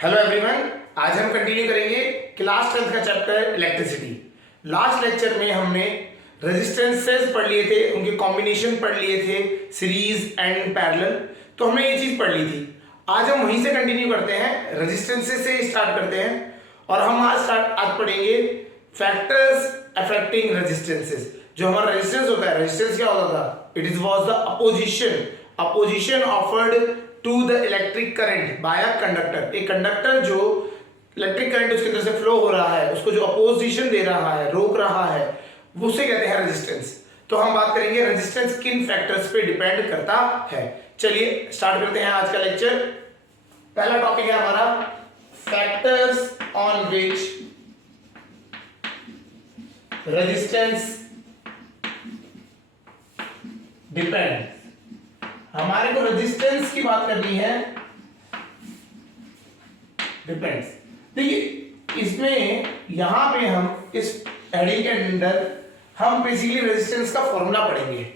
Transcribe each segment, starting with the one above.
Hello everyone, आज हम continue करेंगे क्लास 10th का चैप्टर इलेक्ट्रिसिटी। लास्ट लेक्चर में हमने रेजिस्टेंसेस पढ़ लिए थे, उनके कॉम्बिनेशन पढ़ लिए थे, सीरीज एंड पैरेलल। तो हमने ये चीज पढ़ ली थी। आज हम वहीं से कंटिन्यू करते हैं, रेजिस्टेंसेस से स्टार्ट करते हैं और हम आज पढ़ेंगे फैक्टर्स अफेक्टिंग रेजिस्टेंसेस। जो हमारा रेजिस्टेंस होता है, रेजिस्टेंस क्या होता था? It was the opposition offered to the electric current by a conductor. एक कंडक्टर जो इलेक्ट्रिक करंट उसकी तरफ से फ्लो हो रहा है, उसको जो अपोजिशन दे रहा है, रोक रहा है, उसे कहते हैं रेजिस्टेंस। तो हम बात करेंगे रेजिस्टेंस किन फैक्टर्स पे डिपेंड करता है। चलिए स्टार्ट करते हैं आज का लेक्चर। पहला टॉपिक है हमारा factors on which resistance depend. हमारे को रेजिस्टेंस की बात करनी है, डिपेंड्स। देखिए इसमें यहां पे हम इस हेडिंग के अंदर हम बेसिकली रेजिस्टेंस का फॉर्मूला पढ़ेंगे।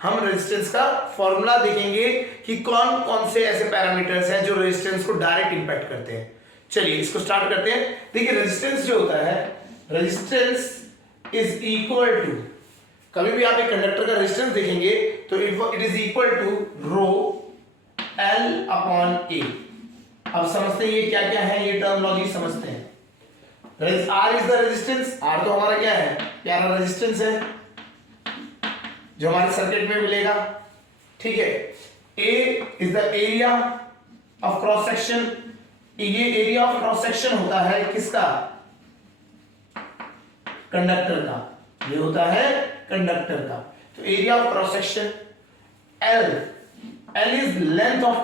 हम रेजिस्टेंस का फॉर्मूला देखेंगे कि कौन कौन से ऐसे पैरामीटर्स हैं जो रेजिस्टेंस को डायरेक्ट इंपैक्ट करते हैं। चलिए इसको स्टार्ट करते हैं। देखिए रेजिस्टेंस जो होता है, रेजिस्टेंस इज इक्वल टू, कभी भी आप एक कंडक्टर का रेजिस्टेंस देखेंगे तो it is equal to rho L upon A. अब समझते हैं ये क्या क्या है, ये टर्मिनोलॉजी समझते हैं। R is the resistance. R तो हमारा क्या है, प्यारा रेजिस्टेंस है जो हमारे सर्किट में मिलेगा, ठीक है। A is the area of cross section. ये एरिया ऑफ क्रॉस सेक्शन होता है किसका? कंडक्टर का। ये होता है कंडक्टर का। तो area of cross section L is length of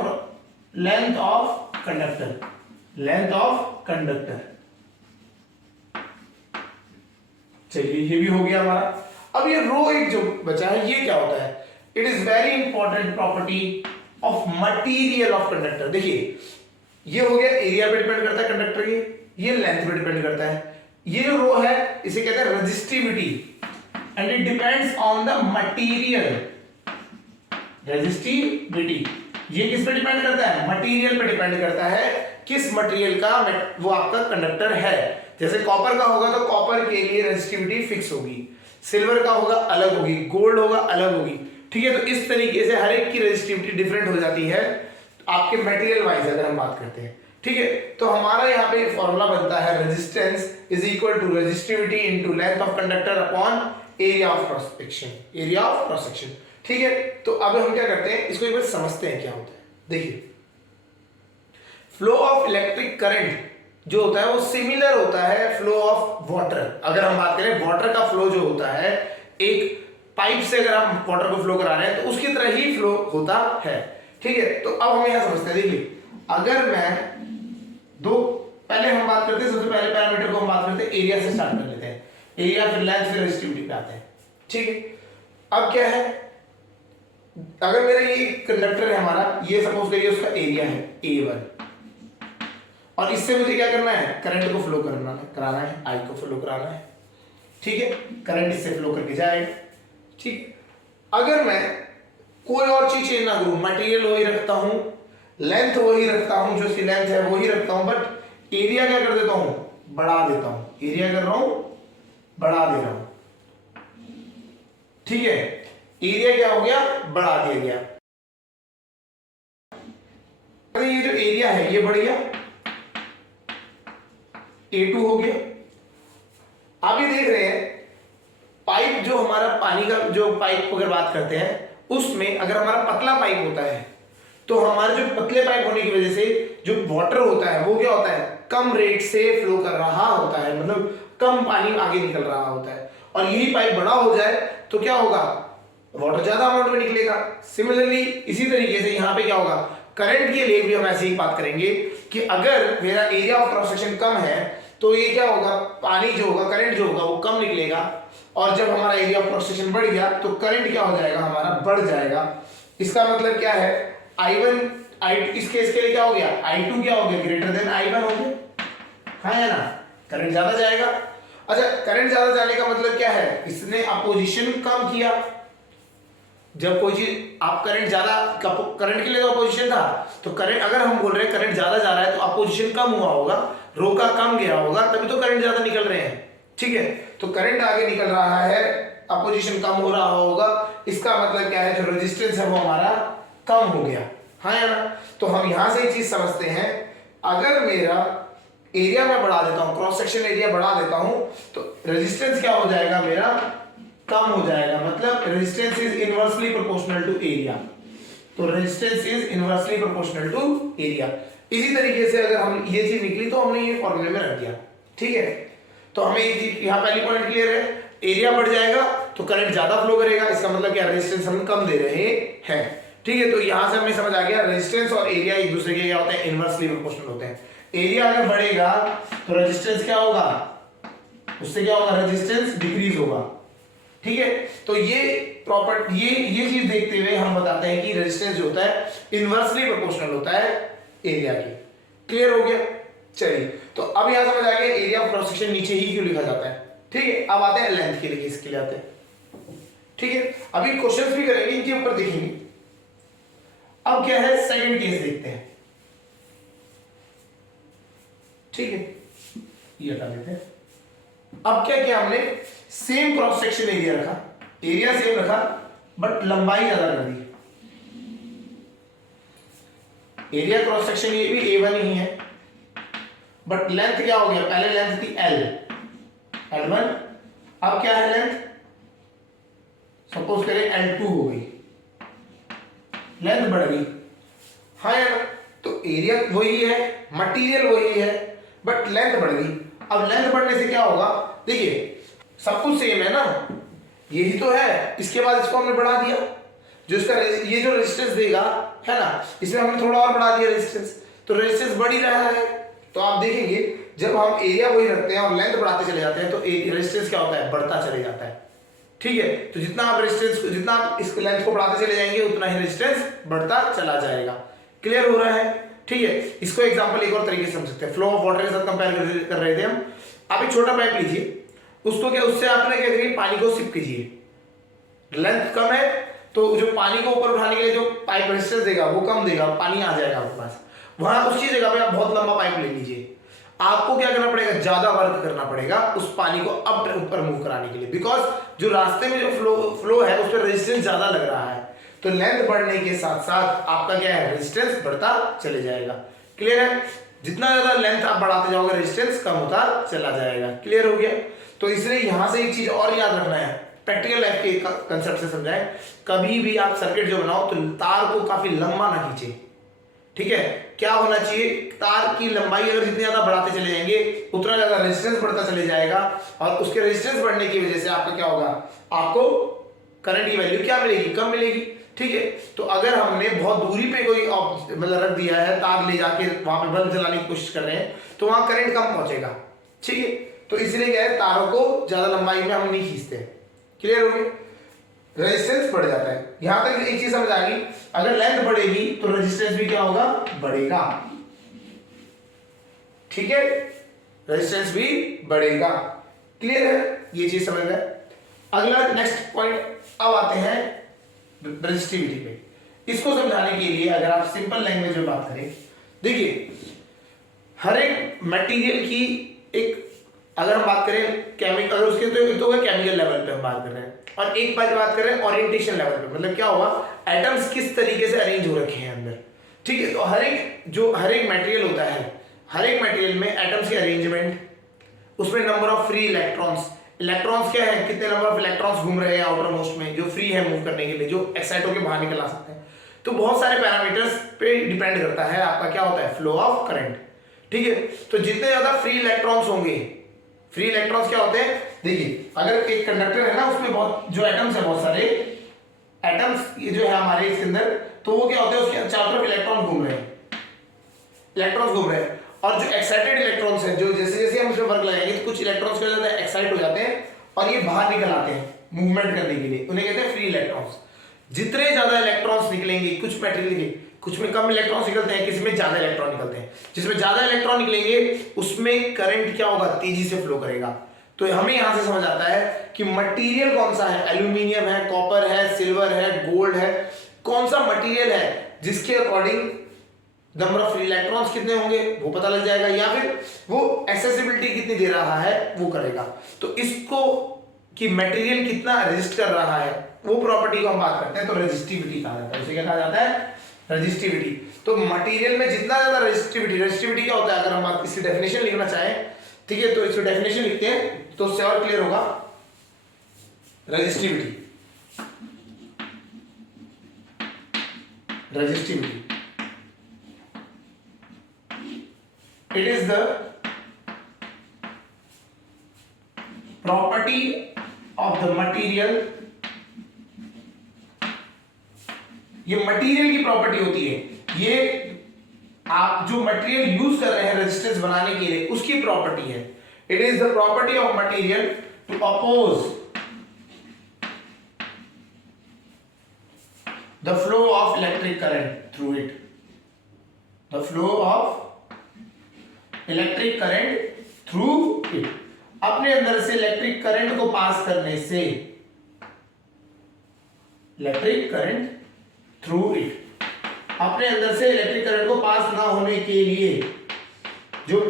conductor. चलिए ये भी हो गया हमारा। अब ये रो एक जो बचा है, ये क्या होता है? It is very important property of material of conductor. देखिए ये हो गया एरिया पे डिपेंड करता है कंडक्टर की, ये लेंथ पे डिपेंड करता है। ये जो रो है इसे कहते हैं resistivity and it depends on the material. Resistivity ये किस पे डिपेंड करता है? मटेरियल पे डिपेंड करता है, किस मटेरियल का वो आपका कंडक्टर है। जैसे कॉपर का होगा तो कॉपर के लिए रेजिस्टिविटी फिक्स होगी, सिल्वर का होगा अलग होगी, गोल्ड होगा अलग होगी, ठीक है। तो इस तरीके से हर एक की रेजिस्टिविटी डिफरेंट हो जाती है आपके मटेरियल वाइज अगर हम बात करते हैं, ठीक है। तो हमारा यहाँ पे फॉर्मूला बनता है resistance is equal to resistivity into length of conductor upon area of cross section, ठीक है। तो अब हम क्या करते हैं, इसको एक बार समझते हैं क्या होता है। देखिए फ्लो ऑफ इलेक्ट्रिक करंट जो होता है वो सिमिलर होता है फ्लो ऑफ वाटर। अगर हम बात करें वाटर का फ्लो जो होता है, एक पाइप से अगर हम वाटर को फ्लो करा रहे हैं तो उसकी तरह ही फ्लो होता है, ठीक है। तो अब हम यहां समझते हैं। देखिए अगर मैं पहले हम बात करते हैं, सबसे पहले पैरामीटर को हम बात करते हैं एरिया से स्टार्ट कर लेते हैं। एरिया फिर लेंथ फिर रेजिस्टिविटी पे आते हैं, ठीक है। अब क्या है, अगर मेरा ये कंडक्टर है हमारा, ये सपोज करिए उसका एरिया है A1 और इससे मुझे क्या करना है, करंट को फ्लो कराना है, आई को फ्लो कराना है, ठीक है। करंट इससे फ्लो करके जाएगा, ठीक। अगर मैं कोई और चीज चेंज ना करूं, मटेरियल वही रखता हूं, लेंथ वही रखता हूं, जो इसकी लेंथ है वही रखता हूं, बट एरिया क्या कर देता हूं, बढ़ा देता हूं। एरिया कर रहा हूं, बढ़ा दे रहा हूं, ठीक है। एरिया क्या हो गया, बढ़ा दिया गया। ये जो एरिया है ये बढ़ गया, A2 हो गया। आप ये देख रहे हैं पाइप जो हमारा पानी का जो पाइप अगर बात करते हैं, उसमें अगर हमारा पतला पाइप होता है तो हमारे जो पतले पाइप होने की वजह से जो वाटर होता है वो क्या होता है, कम रेट से फ्लो कर रहा होता है, मतलब कम पानी आगे निकल रहा होता है। और यही पाइप बड़ा हो जाए तो क्या होगा, वाटर ज्यादा अमाउंट में निकलेगा। सिमिलरली इसी तरीके से यहाँ पे क्या होगा, करंट के लिए भी हम ऐसे ही बात करेंगे कि अगर मेरा एरिया ऑफ क्रॉस सेक्शन कम है तो ये क्या होगा, पानी जो होगा, करंट जो होगा वो कम निकलेगा। और जब हमारा एरिया ऑफ क्रॉस सेक्शन बढ़ गया तो करंट क्या हो जाएगा, हमारा बढ़ जाएगा। इसका मतलब क्या है, I1 इस केस के लिए क्या हो गया, I2 क्या हो गया, ग्रेटर देन I1 हो गया, हाँ है ना, करंट ज्यादा जाएगा। अच्छा करंट ज्यादा जाने का मतलब क्या है, इसने अपोजिशन कम किया, जब कोई चीज आप करंट ज्यादा, करंट के लिए तो अपोजिशन था, तो करंट अगर हम बोल रहे हैं करंट ज्यादा जा रहा है तो अपोजिशन कम हुआ होगा, रो का कम गया होगा, तभी तो करंट ज्यादा निकल रहे हैं। ठीक है, तो करंट आगे निकल रहा है, अपोजिशन कम हो रहा होगा, इसका मतलब क्या है, जो रेजिस्टेंस है वो हमारा कम हो गया। हाँ या ना? तो हम यहां से एक चीज समझते हैं, अगर मेरा एरिया में बढ़ा देता हूं, क्रॉस सेक्शन एरिया बढ़ा देता हूं, तो रेजिस्टेंस क्या हो जाएगा, मेरा कम हो जाएगा, मतलब resistance is inversely proportional to area. तो resistance is inversely proportional to area. इसी तरीके से अगर हम ये चीज निकली तो हमने ये फॉर्मूले में रख दिया। ठीक है, तो हमें ये चीज यहां पहली पॉइंट क्लियर है, एरिया बढ़ जाएगा तो करंट ज्यादा फ्लो करेगा, इसका मतलब क्या, रेजिस्टेंस हम कम दे रहे हैं। ठीक है, तो यहां से हमें समझ आ गया रेजिस्टेंस और एरिया एक दूसरे के क्या होते हैं, इनवर्सली प्रोपोर्शनल होते हैं। एरिया अगर बढ़ेगा तो रेजिस्टेंस क्या होगा, उससे क्या होगा, रेजिस्टेंस डिक्रीज होगा। ठीक है, तो ये प्रॉपर्टी, ये चीज देखते हुए हम बताते हैं कि रेजिस्टेंस जो होता है इनवर्सली प्रोपोर्शनल होता है एरिया की। क्लियर हो गया? चलिए, तो अब यहां समझ आ गया एरिया ऑफ क्रॉस सेक्शन नीचे ही क्यों लिखा जाता है। ठीक है, अब आते हैं लेंथ के लिए, इसके लिए आते हैं। ठीक है, अभी क्वेश्चंस भी करेंगे, इनके ऊपर देखेंगे। अब क्या है, सेकंड केस देखते हैं। ठीक है, ये हटा देते हैं। अब क्या किया हमने, सेम क्रॉस सेक्शन एरिया रखा, एरिया सेम रखा बट लंबाई ज्यादा कर दी। एरिया क्रॉस सेक्शन ये भी A1 ही है, बट लेंथ क्या हो गया, पहले लेंथ थी L1, अब क्या है लेंथ, सपोज करें L2 हो गई, लेंथ बढ़ गई। हाँ यार, तो एरिया वही है, मटेरियल वही है, बट लेंथ बढ़ गई। अब लेंथ बढ़ने से क्या होगा, देखिए सब कुछ सेम है ना, यही तो है, इसके बाद इसको हमने बढ़ा दिया, जो इसका ये जो रेजिस्टेंस देगा है ना, इसमें हमने थोड़ा और बढ़ा दिया रेजिस्टेंस, तो रेजिस्टेंस बढ़ ही रहा है। तो आप देखेंगे जब हम एरिया वही रखते हैं और लेंथ बढ़ाते चले जाते हैं तो रेजिस्टेंस क्या होता है, बढ़ता चले जाता है। ठीक है, तो जितना आप रेजिस्टेंस, जितना आप इस लेंथ को बढ़ाते चले जाएंगे उतना ही रेजिस्टेंस बढ़ता चला जाएगा। क्लियर हो रहा है? ठीक है, इसको एग्जांपल एक और तरीके से समझ सकते हैं, फ्लो ऑफ वाटर के साथ कंपेयर कर रहे थे हम। आप एक छोटा पाइप लीजिए, उसको क्या, उससे आपने क्या करिए, पानी को सिप कीजिए, लेंथ कम है तो जो पानी को ऊपर उठाने के लिए जो पाइप रेजिस्टेंस देगा वो कम देगा, पानी आ जाएगा आपके पास। वहां उसकी जगह पे आप बहुत लंबा पाइप ले लीजिए, आपको क्या करना पड़ेगा, ज्यादा वर्क करना पड़ेगा उस पानी को अप ऊपर मूव कराने के लिए, बिकॉज जो रास्ते में जो फ्लो है उस पर रेजिस्टेंस ज्यादा लग रहा है। तो लेंथ बढ़ने के साथ साथ आपका क्या है, रेजिस्टेंस बढ़ता चले जाएगा। क्लियर है? जितना ज्यादा लेंथ आप बढ़ाते जाओगे रेजिस्टेंस कम होता चला जाएगा। क्लियर हो गया? तो इसलिए यहां से एक चीज और याद रखना है, प्रैक्टिकल लाइफ के कंसेप्ट से समझाएं, कभी भी आप सर्किट जो बनाओ तो तार को काफी लंबा ना खींचे। ठीक है, क्या होना चाहिए, तार की लंबाई अगर जितनी ज्यादा बढ़ाते चले जाएंगे उतना ज्यादा रेजिस्टेंस बढ़ता चले जाएगा, और उसके रेजिस्टेंस बढ़ने की वजह से आपका क्या होगा, आपको करंट की वैल्यू क्या मिलेगी, कम मिलेगी। ठीक है, तो अगर हमने बहुत दूरी पे कोई मतलब रख दिया है, तार ले जाके वहां पे बल्ब जलाने की कोशिश कर रहे हैं तो वहां करंट कम पहुंचेगा। ठीक है, तो इसलिए क्या है, तारों को ज्यादा लंबाई में हम नहीं खींचते। क्लियर हो गया? रेजिस्टेंस बढ़ जाता है। यहां तक एक चीज समझ आ गई, अगर लेंथ बढ़ेगी तो रेजिस्टेंस भी क्या होगा, बढ़ेगा। ठीक है, रेजिस्टेंस भी बढ़ेगा। क्लियर है? ये चीज समझ गए? अगला नेक्स्ट पॉइंट, अब आते हैं रेजिस्टिविटी पे। इसको समझाने के लिए अगर आप सिंपल लैंग्वेज में बात करें, देखिए हर एक मटेरियल की एक, अगर हम बात करें केमिकल, अगर उसके तो केमिकल लेवल पे हम बात कर रहे हैं, और एक बात कर रहे हैं ओरिएंटेशन लेवल पे, मतलब क्या हुआ, एटम्स किस तरीके से अरेंज हो रखे हैं अंदर। ठीक है, तो हर एक मटेरियल होता है, हर एक मटेरियल में एटम्स की अरेंजमेंट, उसमें number of free electrons, electrons क्या है, कितने नंबर ऑफ इलेक्ट्रॉन्स घूम रहे हैं आउटर मोस्ट में, जो फ्री है मूव करने के लिए, जो एक्साइट होकर बाहर निकल आ सकते हैं। तो बहुत सारे पैरामीटर्स पे डिपेंड करता है आपका क्या होता है, फ्लो ऑफ करंट। ठीक है, तो जितने ज्यादा फ्री इलेक्ट्रॉन्स होंगे, फ्री इलेक्ट्रॉन्स क्या होते हैं, देखिए अगर एक कंडक्टर है ना, उसमें बहुत जो एटम्स है, बहुत सारे एटम्स ये जो है हमारे इसके अंदर, तो वो क्या होते हैं, उसके चारों तरफ इलेक्ट्रॉन घूम रहे हैं, इलेक्ट्रॉन्स घूम रहे हैं, और जो एक्साइटेड इलेक्ट्रॉन्स है, जो जैसे जैसे हम इसमें वर्क लगाएंगे तो कुछ इलेक्ट्रॉन्स क्या होते हैं, एक्साइट हो जाते हैं और ये बाहर निकल आते हैं मूवमेंट करने के लिए, उन्हें कहते हैं फ्री इलेक्ट्रॉन्स। जितने ज्यादा इलेक्ट्रॉन्स निकलेंगे, कुछ मटेरियल के कुछ में कम इलेक्ट्रॉन्स निकलते हैं, किसी में ज्यादा इलेक्ट्रॉन निकलते हैं, जिसमें ज्यादा इलेक्ट्रॉन निकलेंगे उसमें करंट क्या होगा, तेजी से फ्लो करेगा। तो हमें यहां से समझ आता है कि मटेरियल कौन सा है, एल्यूमिनियम है, कॉपर है, सिल्वर है, गोल्ड है, कौन सा मटेरियल है जिसके according number of free electrons कितने होंगे वो पता लग जाएगा, या फिर वो एक्सेसिबिलिटी कितनी दे रहा है वो करेगा। तो इसको कि मटेरियल कितना रेजिस्ट कर रहा है वो प्रॉपर्टी को हम बात करते हैं, तो रेजिस्टिविटी कहा जाता है। उसे क्या कहा जाता है, रेजिस्टिविटी। तो मटेरियल में जितना ज्यादा रेजिस्टिविटी क्या होता है, अगर हम इसकी डेफिनेशन लिखना चाहें, ठीक है, तो इसकी डेफिनेशन लिखते हैं तो उससे और क्लियर होगा। Resistivity it is the property of the material, ये मटेरियल की प्रॉपर्टी होती है, ये आप जो मटेरियल यूज कर रहे हैं रेजिस्टेंस बनाने के लिए उसकी प्रॉपर्टी है। It is the property of material to oppose the flow of electric current through it, the flow of electric current through it, अपने अंदर से इलेक्ट्रिक करंट को पास करने से, इलेक्ट्रिक करंट थ्रू इट, अपने अंदर से इलेक्ट्रिक करंट को पास ना होने के लिए जो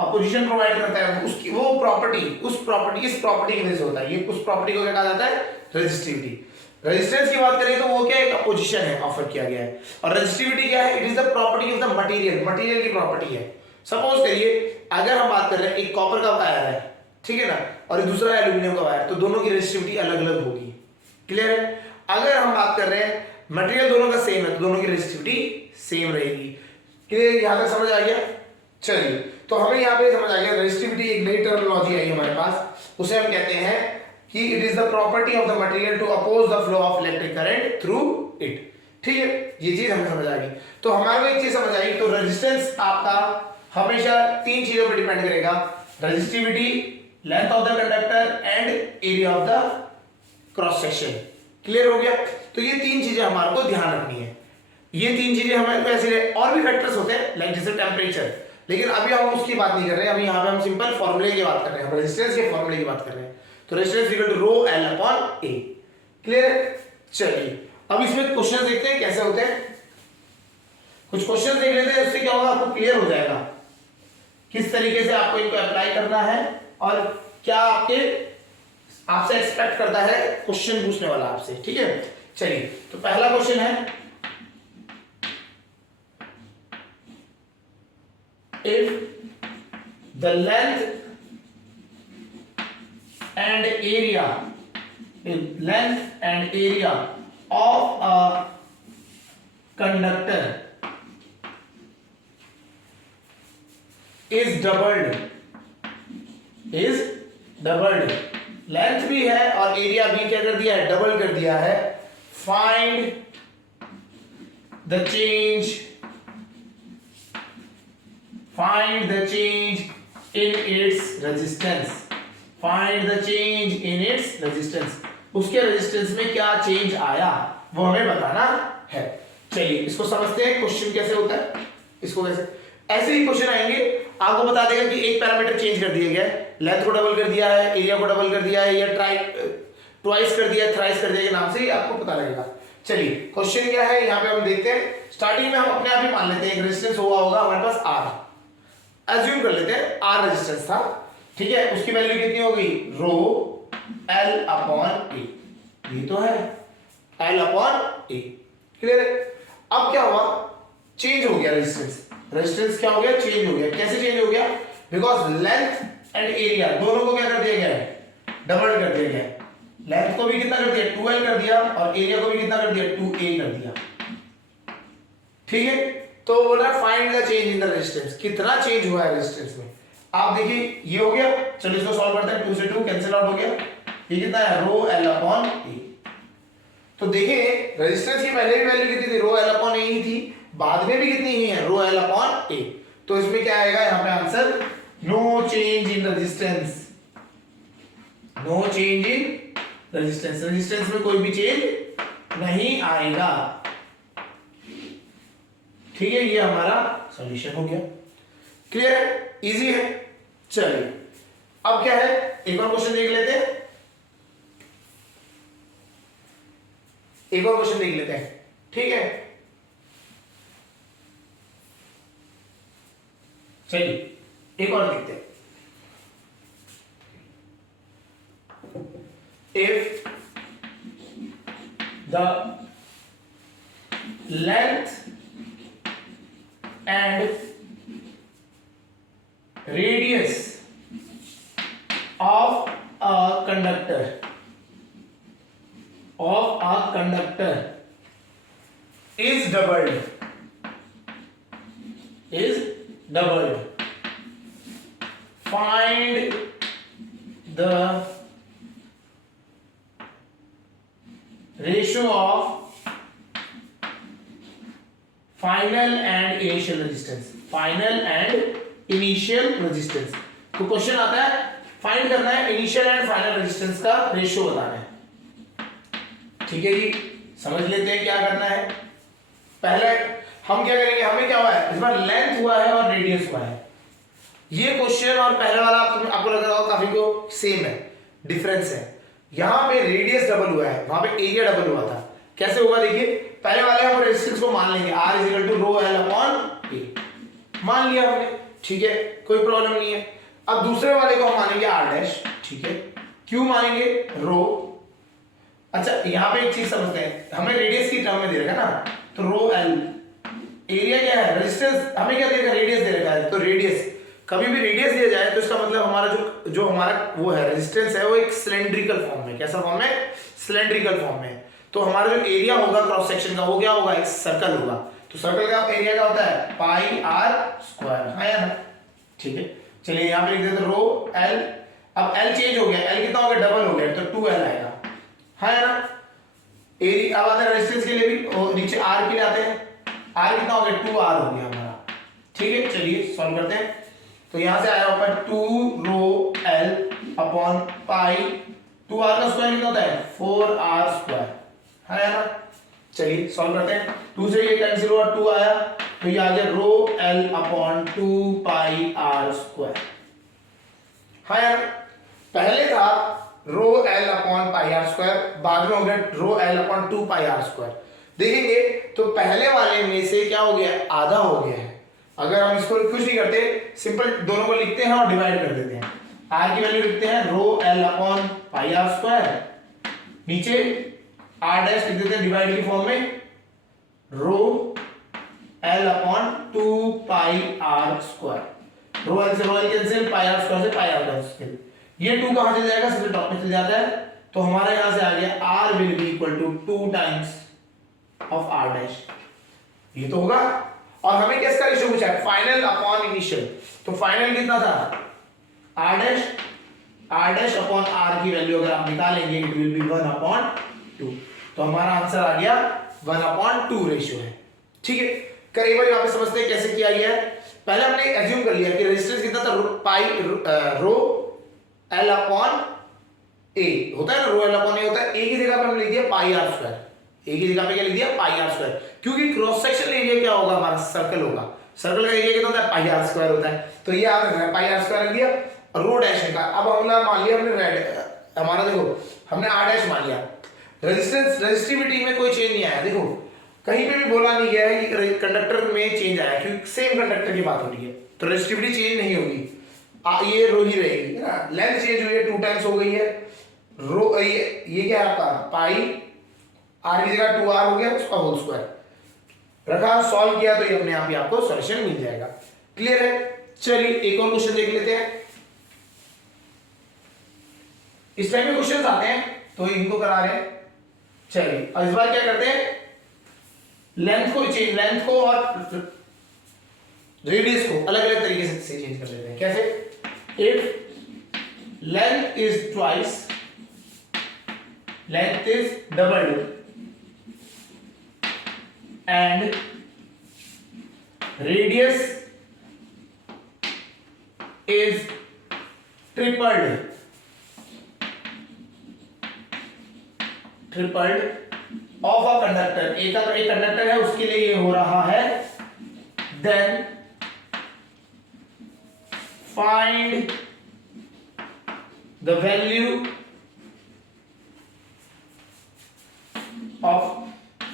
अपोजिशन प्रोवाइड करता है उसकी वो प्रॉपर्टी, इस प्रॉपर्टी की वजह से होता है। ये उस प्रॉपर्टी को क्या कहा जाता है, रेजिस्टिविटी। रेजिस्टेंस की बात करें तो वो क्या, एक अपोजिशन है, ऑफर किया गया है। और रेजिस्टिविटी क्या है, it is the property of the material की प्रॉपर्टी है। सपोज करिए अगर हम बात कर रहे हैं एक कॉपर का वायर है, ठीक है ना, और एक दूसरा एल्यूमिनियम का वायर, तो दोनों की रेजिस्टिविटी अलग अलग होगी। क्लियर है। अगर हम बात कर रहे हैं मटेरियल दोनों का सेम है तो दोनों की रेजिस्टिविटी सेम रहेगी। क्लियर, यहां तक समझ आ गया। चलिए, तो हमें यहाँ पे समझ आ गया रेजिस्टिविटी, एक नई टर्मिनोलॉजी आई हमारे पास, उसे हम कहते हैं कि it is the property of the material to oppose the flow of electric current through it. ठीक है, ये चीज हमें समझ आ गई। तो हमारे को एक चीज समझ आई, तो रेजिस्टेंस आपका हमेशा तीन चीजों पर डिपेंड करेगा, resistivity, length of the conductor and area of the cross section. Clear हो गया। तो ये तीन चीजें हमारे को ध्यान रखनी है। ये तीन चीजें हमारे को ऐसे, और भी फैक्टर्स होते हैं लाइक जैसे टेम्परेचर, लेकिन अभी हम उसकी बात नहीं कर रहे हैं। अभी यहाँ पे हम सिंपल फॉर्मूले की बात कर रहे हैं, हम रेजिस्टेंस के फॉर्मूले की बात कर रहे हैं। तो resistance equal to rho L upon A. Clear है। चलिए, अब इसमें क्वेश्चन देखते हैं कैसे होते हैं। कुछ क्वेश्चन देख लेते हैं, उससे क्या होगा, आपको क्लियर हो जाएगा किस तरीके से आपको इनको अप्लाई करना है और क्या आपसे एक्सपेक्ट करता है क्वेश्चन पूछने वाला आपसे। ठीक है, चलिए, तो पहला क्वेश्चन है, if the length and area of a conductor is doubled, length भी है और एरिया भी क्या कर दिया है, डबल कर दिया है। Find the change in its resistance, उसके रेजिस्टेंस में क्या चेंज आया वो हमें बताना है। चलिए, इसको समझते हैं क्वेश्चन कैसे होता है। इसको कैसे, ऐसे ही क्वेश्चन आएंगे, आपको बता देगा कि एक पैरामीटर चेंज कर दिया गया, लेंथ को डबल कर दिया है, एरिया को डबल कर दिया है, या ट्वाइस कर दिया, थ्राइस कर दिया के नाम से ही आपको पता लगेगा। चलिए, क्वेश्चन क्या है यहाँ पे हम देखते हैं। स्टार्टिंग में हम अपने आप ही मान लेते हैं एक रेजिस्टेंस हुआ होगा हमारे पास आर, एज्यूम कर लेते हैं आर रेजिस्टेंस था। ठीक है, उसकी वैल्यू कितनी हो गई, रो एल अपॉन ए, ये तो है एल अपॉन ए। क्लियर है। अब क्या हुआ, चेंज हो गया रेजिस्टेंस क्या हो गया, चेंज हो गया। कैसे चेंज हो गया, बिकॉज लेंथ एंड एरिया दोनों को क्या कर दिया गया है, डबल कर दिया गया है। लेंथ को भी कितना कर दिया, 2l कर दिया, और एरिया को भी कितना कर दिया, 2a कर दिया। ठीक है, तो बोला find the change in the resistance, कितना चेंज हुआ है रेजिस्टेंस में। आप देखिए ये हो गया, चलो इसको सॉल्व करते हैं। 2 से 2 कैंसिल आउट हो गया, ये कितना है, रो एल अपॉन ए। तो देखिए रेजिस्टेंस की पहले भी वैल्यू कितनी थी, रो एल अपॉन ए ही थी, बाद में भी कितनी ही है, रो एल अपॉन ए। तो इसमें क्या आएगा यहाँ पे answer, no change in resistance, no change in resistance, resistance में कोई भी चेंज नहीं आएगा। ठीक है, ये हमारा सॉल्यूशन हो गया। क्लियर है, इजी है। चलिए, अब क्या है, एक और क्वेश्चन देख लेते हैं, एक और क्वेश्चन देख लेते हैं, ठीक है। चलिए एक और देखते हैं। If the length and radius of a conductor is doubled, find the ratio of final and initial resistance, तो क्वेश्चन आता है फाइंड करना है इनिशियल एंड फाइनल रेजिस्टेंस का रेशियो बताना है, ठीक है जी। समझ लेते हैं क्या करना है। पहले हम क्या करेंगे, हमें क्या हुआ है इस बार, लेंथ हुआ है और रेडियस हुआ है। ये क्वेश्चन और पहले वाला आपको लग रहा होगा काफी को सेम है, डिफरेंस है। यहां पे रेडियस डबल हुआ है, वहां पे एरिया डबल हुआ था। कैसे होगा देखिए, पहले वाले हम रेजिस्टेंस को मान लेंगे R is equal to rho L upon A, मान लिया हमने, ठीक है, कोई प्रॉब्लम नहीं है। अब दूसरे वाले को हम मानेंगे R डैश, ठीक है, क्यों मानेंगे रो। अच्छा यहां पे एक चीज समझते हैं, हमें रेडियस की टर्म में दे रखा है ना, तो रो एल, एरिया क्या है रेजिस्टेंस, हमें क्या दे रखा है रेडियस दे रखा है, तो रेडियस कभी भी रेडियस दिया जाए तो इसका मतलब हमारा जो हमारा वो है रेजिस्टेंस है वो एक सिलेंड्रिकल फॉर्म में, कैसा फॉर्म में, सिलेंड्रिकल फॉर्म में। तो हमारा जो एरिया होगा क्रॉस सेक्शन का वो क्या होगा, एक सर्कल होगा। तो सर्कल का एरिया क्या होता है पाई आर स्क्वायर, हाँ या ना, ठीक है। चलिए यहाँ पे लिख देते रो एल, अब एल चेंज हो गया, एल कितना हो गया, डबल हो गया, तो 2L आएगा, हाँ या ना। एरिया अब आता है रेजिस्टेंस के लिए भी, नीचे आर के लिए आते हैं, आर कितना हो गया 2R हो गया हमारा, ठीक है। चलिए सॉल्व करते हैं। तो यहां से आया ऊपर 2 रो एल अपॉन पाई, 2R का स्क्वायर कितना होता है 4R स्क्वायर, है ना। चलिए सॉल्व करते हैं। 2 से ये कैंसिल हुआ, 2 आया, तो ये आ गया rho L upon 2 pi R square, है ना। पहले था rho L upon pi R square, बाद में हो गया rho L upon 2 pi R square. देखेंगे तो पहले वाले में से क्या हो गया, आधा हो गया है। अगर हम इसको कुछ नहीं करते, सिंपल दोनों को लिखते हैं और डिवाइड कर देते हैं। आर की वैल्यू लिखते हैं rho L upon pi R square, नीचे आर डैश लिख देते हैं डिवाइड की फॉर्म में, rho L upon 2 pi R square, rho L से rho L cancel, pi R square से पाई आर कैंसिल, ये 2 कहां चले जाएगा, सीधे टॉप में चले जाता है। तो हमारा यहां से आ गया R will be equal to 2 times of R dash, ये तो होगा। और हमें किसका रेशियो पूछा है, फाइनल अपॉन इनिशियल, तो फाइनल कितना था आर डैश अपॉन आर की वैल्यू अगर आप निकालेंगे इट विल बी 1/2, तो हमारा आंसर आ गया 1/2 रेशियो है, ठीक है। कर एक बार यहाँ पे समझते हैं कैसे किया गया है। पहले हमने एज्यूम कर लिया कि रेजिस्टेंस कितना था, पाई रो एल अपॉन ए होता है ना, रो एल अपॉन ए होता है, ए की जगह पे हमने लिख दिया पाई आर स्क्वायर, ए की जगह पे क्या लिख दिया पाई आर स्क्वायर, क्योंकि क्रॉस सेक्शन एरिया क्या होगा हमारा, सर्कल होगा, सर्कल का एरिया कितना होता है पाई आर स्क्वायर होता है, तो ये याद रखना है पाई आर स्क्वायर रख दिया, रो डैश का। अब हमने मान लिया हमने रेड, हमारा देखो हमने आर डैश मान लिया, रेजिस्टेंस रेजिस्टिविटी में कोई चेंज नहीं आया, देखो कहीं पे भी बोला नहीं गया है कि कंडक्टर में चेंज आया, क्योंकि सेम कंडक्टर की बात हो रही है, तो रेजिस्टिविटी चेंज नहीं होगी, ये रो ही रहेगी ना। लेंथ चेंज हुई है, 2 टाइम्स हो गई है, रो ये क्या है आपका पाई, आर की जगह 2R हो गया, उसका होल स्क्वायर रखा, सॉल्व किया, तो ये अपने आप ही आपको सॉल्यूशन मिल जाएगा। क्लियर है। चलिए एक और क्वेश्चन देख लेते हैं। इस टाइप के क्वेश्चन आते हैं तो इनको करा रहे हैं। चलिए अब इस बार क्या करते हैं, लेंथ को और रेडियस को अलग अलग तरीके से चेंज कर देते हैं। कैसे, if length is twice, length is doubled and radius is tripled of a conductor, एक कंडक्टर है उसके लिए ये हो रहा है, then find the value of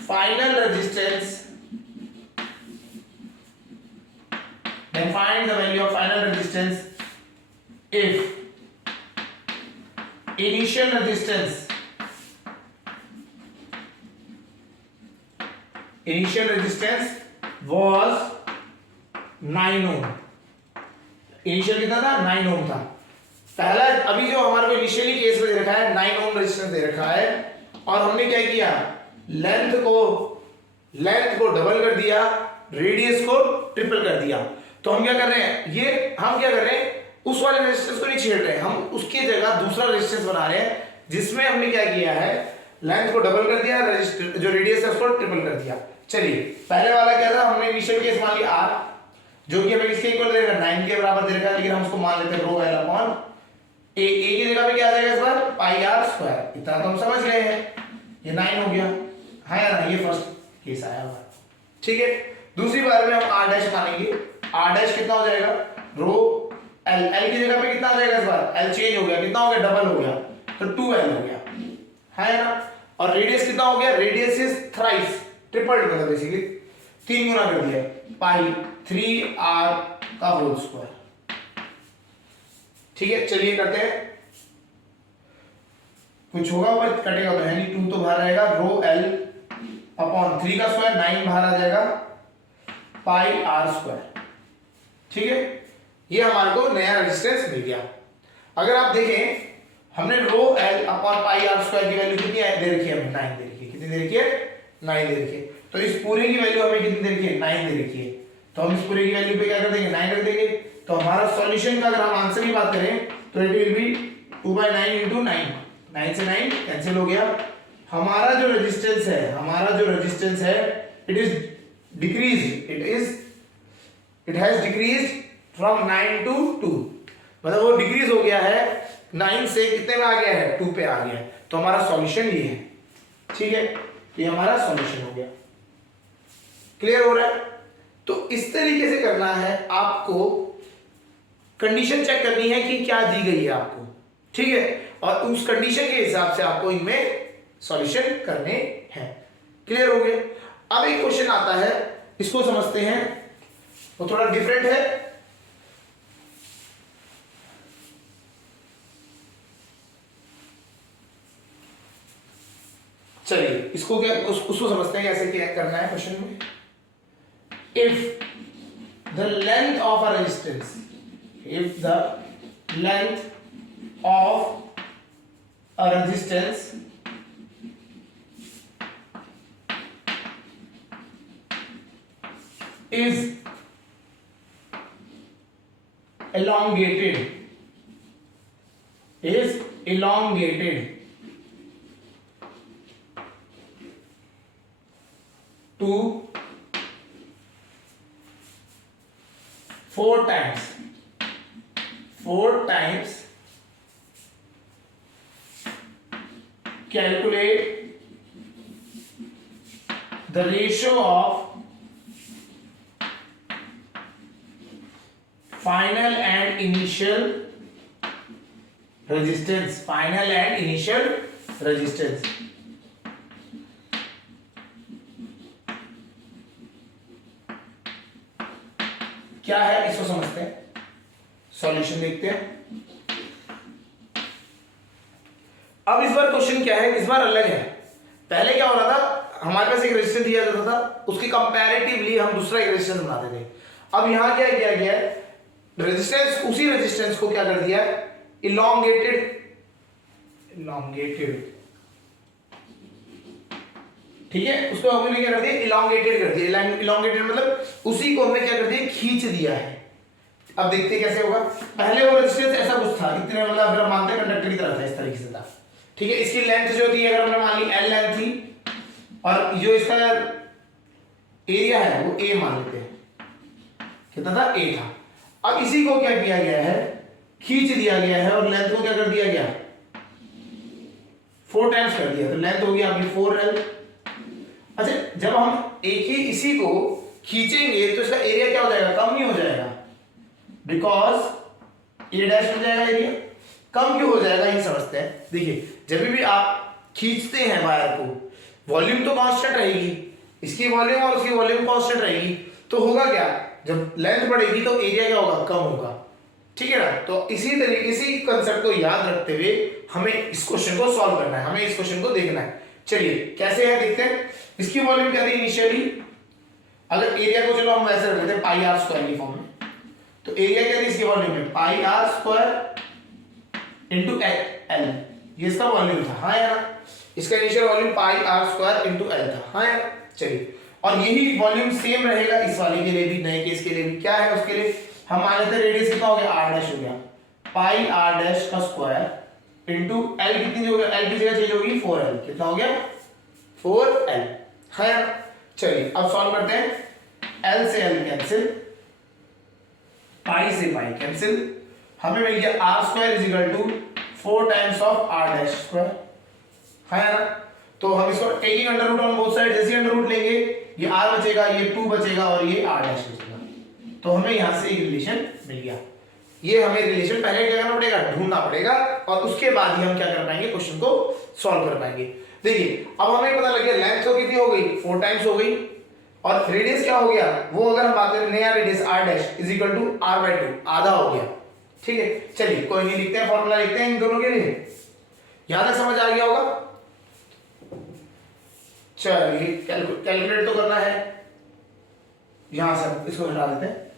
final resistance, then find the value of final resistance if initial resistance was 9 ohm. Initial कितना था? 9 ओम था। पहला अभी जो हमारे को इनिशियली केस में दे रखा है 9 ओम रेजिस्टेंस दे रखा है, और हमने क्या किया, लेंथ को डबल कर दिया, रेडियस को ट्रिपल कर दिया। तो हम क्या कर रहे हैं, हम क्या कर रहे हैं, उस वाले रेजिस्टेंस को नहीं छेड़ रहे हैं, हम उसकी जगह दूसरा रेजिस्टेंस बना रहे हैं, जिसमें हमने क्या किया है, लेंथ को डबल कर दिया, जो रेडियस है उसको ट्रिपल कर दिया। चलिए पहले वाला क्या था, हमने इनिशियल केस मान लिया r, जो कि हमें किसके इक्वल दे रखा है, 9 के बराबर दे रखा है, लेकिन हम उसको मान लेते हैं rho l अपॉन a की जगह पे क्या आ जाएगा इस बार, पाई r स्क्वायर। इतना तो हम समझ गए हैं, ये 9 हो गया है ना, ये फर्स्ट केस आया हुआ। ठीक है, दूसरी बार में हम r डैश मानेंगे, r डैश कितना हो जाएगा, रो l की जगह पे कितना आ जाएगा इस बार, l चेंज हो गया, कितना हो गया, डबल हो गया, तो 2l हो गया है ना। और रेडियस कितना हो गया, रेडियस इज थ्राइस, ट्रिपल मतलब बेसिकली 3 गुना कर दिया, पाई 3r का होल स्क्वायर। ठीक है, चलिए करते हैं, कुछ होगा पर कटेगा तो है नहीं, 2 तो बाहर रहेगा, रो l अपॉन 3 का स्क्वायर, 9 बाहर आ जाएगा, पाई r स्क्वायर। ठीक है, ये हमारे को नया रेजिस्टेंस मिल गया। अगर आप देखें, हमने रो l upon pi r square की वैल्यू कितनी दे रखी है, हमें 9 दे रखी है, कितनी दे रखी है, 9 दे रखी है। तो इस पूरे की वैल्यू हमें कितनी दे रखी है, 9 दे रखी है, तो हम इस पूरे की वैल्यू पे क्या कर देंगे, 9 रख देंगे। तो हमारा सॉल्यूशन का अगर हम आंसर की बात करें तो इट विल बी 2/9 into 9, 9 से 9 कैंसिल हो गया। हमारा जो रेजिस्टेंस है it is decreased, it has decreased from 9 to 2, मतलब वो डिक्रीज हो गया है, 9 से कितने में आ गया है, 2 पे आ गया है। तो हमारा सॉल्यूशन ये है। ठीक है, ये हमारा सॉल्यूशन हो गया। क्लियर हो रहा है? तो इस तरीके से करना है आपको, कंडीशन चेक करनी है कि क्या दी गई है आपको। ठीक है, और उस कंडीशन के हिसाब से आपको इनमें सॉल्यूशन करने हैं। क्लियर हो गया? अब एक क्वेश्चन आता है, इसको समझते हैं, वो थोड़ा डिफरेंट है। चलिए इसको क्या, उसको समझते हैं कैसे क्या करना है क्वेश्चन में। If the length of a resistance, if the length of a resistance is elongated to 4 times calculate the ratio of final and initial resistance, क्या है इसको समझते हैं, सॉल्यूशन देखते हैं। अब इस बार क्वेश्चन क्या है, इस बार अलग है। पहले क्या हो रहा था, हमारे पास एक रेजिस्टेंस दिया जाता था, उसके कंपैरेटिवली हम दूसरा एक रेजिस्टेंस बनाते थे। अब यहां क्या किया गया है, रेजिस्टेंस, उसी रेजिस्टेंस को क्या कर दिया, इलोंगेटेड, ठीक है, उसको हमने क्या कर दिया, इलोंगेटेड कर दिया। इलोंगेटेड मतलब उसी को हमने क्या कर दिया, खींच दिया है। अब देखते हैं कैसे होगा। पहले वो रेजिस्टेंस ऐसा कुछ था, इतने मतलब अगर मानते हैं कंडक्टर की तरह था, इस तरीके से था। ठीक है, इसकी लेंथ जो थी, अगर हमने मान ली L लेंथ थी, और जो इसका एरिया है वो A मान लेते हैं, कितना था, A था। अब इसी को क्या किया गया है, खींच दिया गया है, और लेंथ को क्या कर दिया गया, 4 टाइम्स कर दिया, तो लेंथ होगी आपकी 4L। अच्छा, जब हम एक ही इसी को खींचेंगे तो इसका एरिया क्या हो जाएगा, कम नहीं हो जाएगा, बिकॉज A डैश हो जाएगा एरिया। कम क्यों हो जाएगा ये समझते हैं। देखिए जब भी आप खींचते हैं वायर को, वॉल्यूम तो कांस्टेंट रहेगी, इसकी वॉल्यूम और उसकी वॉल्यूम कांस्टेंट रहेगी, तो होगा क्या, जब लेंथ बढ़ेगी तो एरिया क्या होगा, कम होगा, ठीक है ना। तो इसी तरीके इसी कंसेप्ट को याद रखते हुए हमें इस क्वेश्चन को सॉल्व करना है, हमें इस क्वेश्चन को देखना है। चलिए कैसे है देखते हैं। इसकी वॉल्यूम क्या थी इनिशियली, अगर एरिया को चलो हम वैसे रख देते हैं पाई आर स्क्वायर की फॉर्म में, तो एरिया क्या थी इसकी वॉल्यूम में, pi R square into L, ये इसका वॉल्यूम था, हाँ यार। इसका initial volume pi R square into L था, हाँ यार। चलिए और यही वॉल्यूम सेम रहेगा इस वाले के लिए भी, नए केस के लिए भी। क्या है उसके लिए, हम मान लेते हैं रेडियस कितना हो गया, आर डैश हो गया, पाई आर डैश का स्क्वायर इंटू एल कितनी हो गया, एल की जगह चेंज होगी 4l, कितना हो गया 4l, है यार। चलिए अब सॉल्व करते हैं। l से l कैंसिल, पाई से पाई कैंसिल, हमें मिल गया R square is equal to 4 times of R dash square, है ना। तो हम इसको taking under root on both side, जैसे अंडर रूट लेंगे ये r बचेगा, ये 2 बचेगा और ये r डैश बचेगा, तो हमें यहां से एक रिलेशन मिल गया। ये हमें रिलेशन पहले क्या करना पड़ेगा, ढूंढना पड़ेगा, और उसके बाद ही हम क्या कर पाएंगे, क्वेश्चन को सॉल्व कर पाएंगे। देखिए अब हमें पता लग गया लेंथ तो कितनी हो गई, 4 टाइम्स हो गई, और रेडियस क्या हो गया, वो अगर हम बात करें नया radius r dash is equal to r/2, आधा हो गया, ठीक है। चलिए कोई नहीं, लिखते हैं फॉर्मूला, लिखते हैं इन दोनों के लिए, यहां तक समझ आ गया होगा। चलिए कैलकुलेट तो करना है, यहां से इसको हटा देते हैं,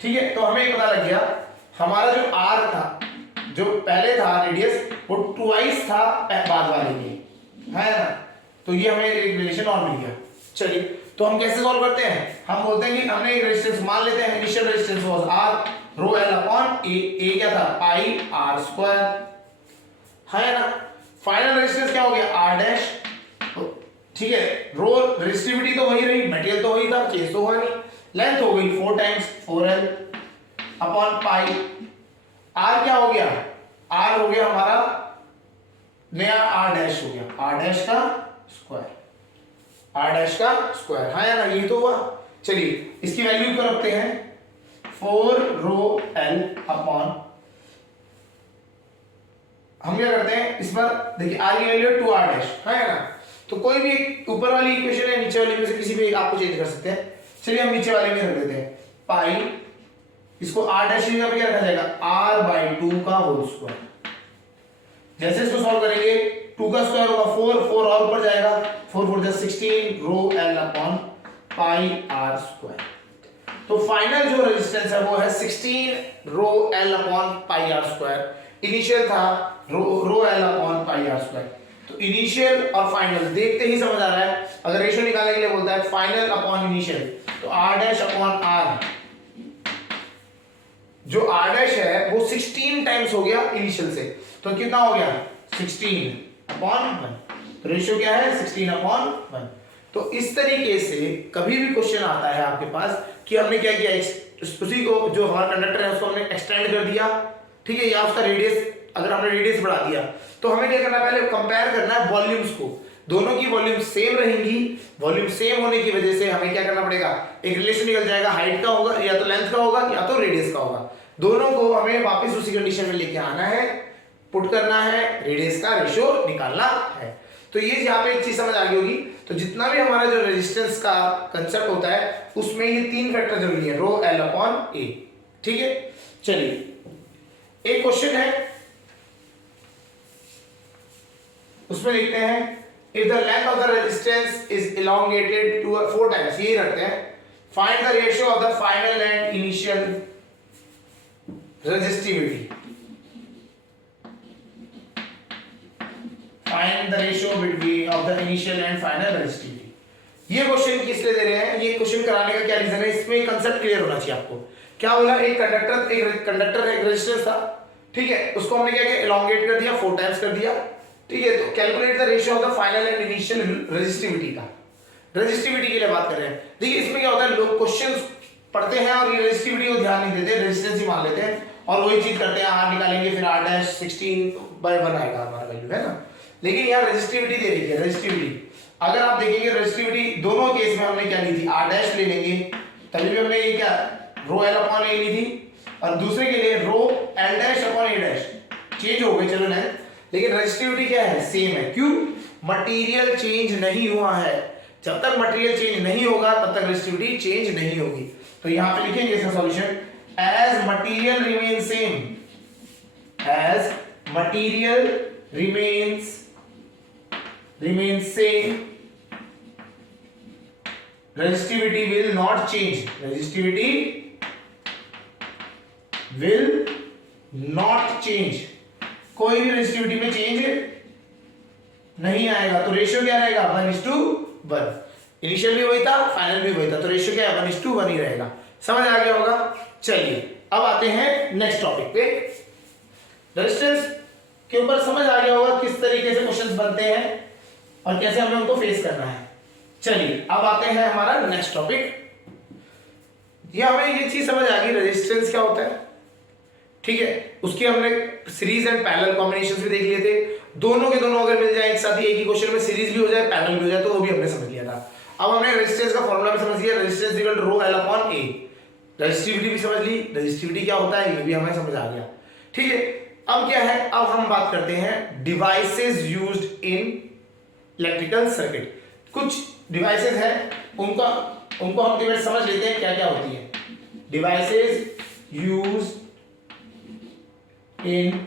ठीक है। तो हमें पता लग गया हमारा जो r था, जो पहले था रेडियस, वो ट्वाइस था बाद वाले के, है ना। तो ये हमें एक रिलेशन और मिल गया। चलिए तो हम कैसे सॉल्व करते हैं, हम बोलते हैं कि हमने एक रेजिस्टेंस मान लेते हैं, initial resistance was r rho l upon a क्या था, पाई r स्क्वायर, है ना। फाइनल रेजिस्टेंस क्या हो गया, r डैश, ठीक है। रो रेजिस्टिविटी तो वही रही, मटेरियल तो वही था, चेंज तो हुआ नहीं। लेंथ हो गई 4 times 4l upon pi, r क्या हो गया, r हो गया हमारा नया r डैश हो गया, r डैश का स्क्वायर, r डैश का स्क्वायर, हाँ यार यही तो हुआ। चलिए इसकी वैल्यू को रखते हैं 4 रो l अपॉन, हम क्या करते हैं इस पर, देखिए r की वैल्यू 2r डैश, है ना। तो कोई भी ऊपर वाली इक्वेशन है नीचे वाली में से किसी भी एक आपको चेंज कर सकते हैं। चलिए हम नीचे वाले में रख देते हैं पाई, इसको r डैश की जगह पे क्या रखा जाएगा, r/2 का होल स्क्वायर। जैसे इसको सॉल्व करेंगे 2 का स्क्वायर होगा 4, 4 और ऊपर जाएगा, 4 4 16 रो l upon pi r square. तो फाइनल जो रेजिस्टेंस है वो है 16 रो l upon pi r square, initial था रो l upon pi r square. तो इनिशियल और फाइनल देखते ही समझ आ रहा है, अगर रेशियो निकालने के लिए बोलता है फाइनल अपॉन इनिशियल, तो r डैश अपॉन r, जो r डैश है वो 16 टाइम्स हो गया इनिशियल से, तो कितना हो गया 16 अपॉन 1, तो रेशियो क्या है 16 अपॉन 1। तो इस तरीके से कभी भी क्वेश्चन आता है आपके पास कि हमने क्या किया, उसी को जो हमारा कंडक्टर है उसको हमने एक्सटेंड कर दिया, ठीक है, या उसका रेडियस, अगर हमने रेडियस बढ़ा दिया, तो हमें क्या करना है, पहले कंपेयर करना है वॉल्यूम्स को, दोनों की वॉल्यूम सेम रहेंगी। वॉल्यूम सेम होने की वजह से हमें क्या करना पड़ेगा, एक रिलेशन निकल जाएगा, हाइट का होगा या तो लेंथ का होगा या तो रेडियस का होगा, दोनों को हमें वापस उसी कंडीशन में लेके आना है, पुट करना है, रेडियस का रेशियो निकालना है। तो ये यहाँ पे एक चीज समझ आ गई होगी। तो जितना भी हमारा जो रेजिस्टेंस का कंसेप्ट होता है उसमें ये 3 फैक्टर जरूरी है, रो l अपॉन a, ठीक है। चलिए एक क्वेश्चन है, उसमें लिखते हैं if the length of the resistance is elongated to 4 times, यही रखते हैं, find the ratio of the final and initial resistivity, find the ratio between of the initial and final resistivity. ये क्वेश्चन किस लिए दे रहे हैं, ये क्वेश्चन कराने का क्या रीजन है, इसमें कंसेप्ट क्लियर होना चाहिए आपको। क्या बोला, एक कंडक्टर एक रेजिस्टेंस था, ठीक है, उसको हमने क्या किया, elongate कर दिया, 4 टाइम्स कर दिया, ठीक है। तो calculate the ratio of the final and initial resistivity का, रेजिस्टिविटी के लिए बात कर रहे हैं। देखिए इसमें क्या होता है, लोग क्वेश्चंस पढ़ते हैं और ये रेजिस्टिविटी को ध्यान नहीं देते, रेजिस्टेंस ही मान लेते हैं और वही चीज करते हैं, r निकालेंगे फिर r डैश 16/1 आएगा हमारा वैल्यू, है ना। लेकिन यहाँ रेजिस्टिविटी दे रही है, रेजिस्टिविटी अगर आप देखेंगे रेजिस्टिविटी दोनों केस में हमने क्या ली थी, r डैश ले लेंगे, तभी भी हमने ये क्या रो l अपॉन a ली थी, और दूसरे के लिए रो एल डैश अपॉन ए डैश चेंज हो गए, चलो लेंथ, लेकिन रेजिस्टिविटी क्या है, सेम है। क्यों? मटेरियल चेंज नहीं हुआ है। जब तक मटेरियल चेंज नहीं होगा तब तक रेजिस्टिविटी चेंज नहीं होगी। तो यहां पे लिखेंगे इसका solution, as material remain same, as material remains same, resistivity will not change, resistivity will not change, कोई भी रेजिस्टिविटी में चेंज नहीं आएगा। तो रेशियो क्या रहेगा, 1:1। इनिशियल भी वही था, फाइनल भी वही था, तो रेशियो क्या है, 1:1 ही रहेगा। समझ आ गया होगा। चलिए अब आते हैं नेक्स्ट टॉपिक पे। रेजिस्टेंस के ऊपर समझ आ गया होगा किस तरीके से क्वेश्चंस बनते हैं और कैसे हमें उनको फेस करना है। चलिए अब आते हैं हमारा नेक्स्ट टॉपिक। ये हमें ये चीज समझ आ गई रेजिस्टेंस क्या होता है, ठीक है। उसकी हमने सीरीज एंड पैरेलल कॉम्बिनेशंस भी देख लिए थे। दोनों के दोनों अगर मिल जाए एक साथ ही एक ही क्वेश्चन में, सीरीज भी हो जाए पैरेलल भी हो जाए, तो वो भी हमने समझ लिया था। अब हमने रेजिस्टेंस का फॉर्मूला भी समझ लिया, resistance equal to rho L upon A. Resistivity भी समझ ली, रेजिस्टिविटी क्या होता है ये भी हमें समझ आ गया, ठीक है। अब क्या है, अब हम बात करते हैं devices used in electrical circuit. कुछ डिवाइसेस हैं उनको हम डिवाइस समझ लेते हैं क्या क्या होती है। Devices used in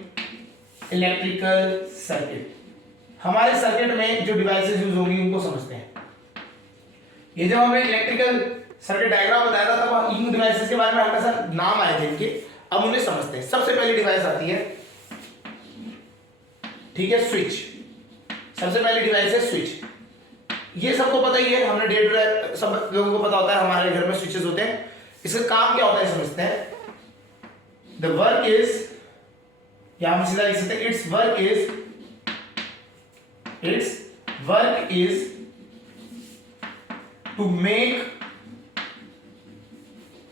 electrical circuit, हमारे सर्किट में जो डिवाइसेस यूज होंगी उनको समझते हैं। ये जब हमने इलेक्ट्रिकल सर्किट डायग्राम बताया था तब इन डिवाइसेस के बारे में हल्का सा नाम आए थे इनके, अब उन्हें समझते हैं। सबसे पहली डिवाइस आती है, ठीक है, स्विच। सबसे पहली डिवाइस है स्विच। ये सबको पता ही है, हमने डे टू डे सब लोगों को पता होता है, हमारे घर में स्विचेस होते हैं। इसका काम क्या होता है समझते हैं। द वर्क इज, या हम सीधा लिख सकते हैं, its work is to make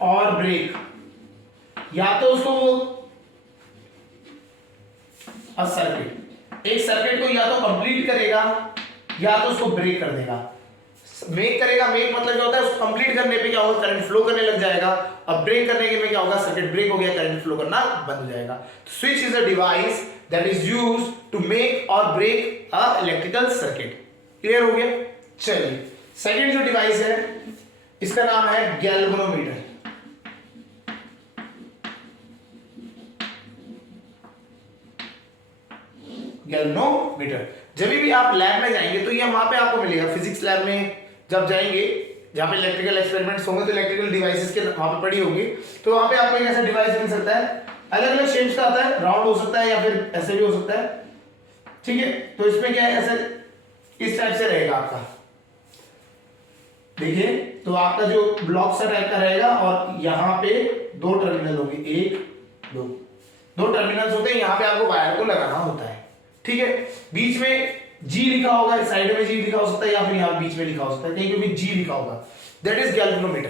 और ब्रेक, या तो उसको सर्किट, एक सर्किट को या तो कंप्लीट करेगा या तो उसको ब्रेक कर देगा। मेक करेगा, मेक मतलब क्या होता है, उसको कंप्लीट करने पे क्या होगा, करंट फ्लो करने लग जाएगा, और ब्रेक करने के में क्या होगा, सर्किट ब्रेक हो गया, करंट फ्लो करना बंद हो जाएगा। Switch is a device that is used to make और break a electrical circuit. Clear हो गया। चलिए सेकंड जो डिवाइस है इसका नाम है गैल्वेनोमीटर। गैल्वेनोमीटर, जब भी आप लैब में जाएंगे तो ये वहां पे आपको मिलेगा, फिजिक्स लैब में जब जाएंगे जहां पे इलेक्ट्रिकल एक्सपेरिमेंट्स होंगे तो इलेक्ट्रिकल डिवाइसेस के वहां पे पड़ी होगी, तो वहां पे आपको एक ऐसा डिवाइस मिल सकता है, अलग अलग शेप्स का आता है, राउंड हो सकता है या फिर ऐसे भी हो सकता है, ठीक है। तो इसमें क्या है, ऐसे इस टाइप से रहेगा आपका, देखिए, तो आपका जो ब्लॉक सा टाइप का रहेगा और यहाँ पे दो टर्मिनल होंगे, एक दो टर्मिनल्स होते हैं, यहाँ पे आपको वायर को लगाना होता है, ठीक है। बीच में जी लिखा होगा, साइड में जी लिखा हो सकता है या फिर यहाँ बीच में लिखा हो सकता है, कहीं पे भी जी लिखा होगा, दैट इज गैल्वेनोमीटर।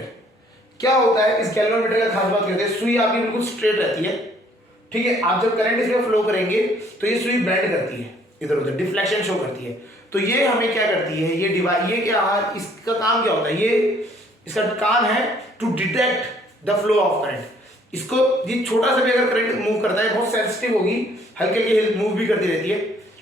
क्या होता है इस गैल्वेनोमीटर का खास बात कहते हैं, सुई आपकी बिल्कुल स्ट्रेट रहती है, ठीक है। आप जब करंट इसमें फ्लो करेंगे तो ये सुई बेंड करती है, इधर उधर डिफ्लेक्शन शो करती है, तो ये हमें क्या करती है, ये डिवाइस, ये क्या, इसका काम क्या होता है, ये इसका काम है to detect the flow of current. इसको ये छोटा सा भी अगर करंट मूव करता है, बहुत सेंसिटिव होगी, हल्के हल्के मूव भी करती रहती है,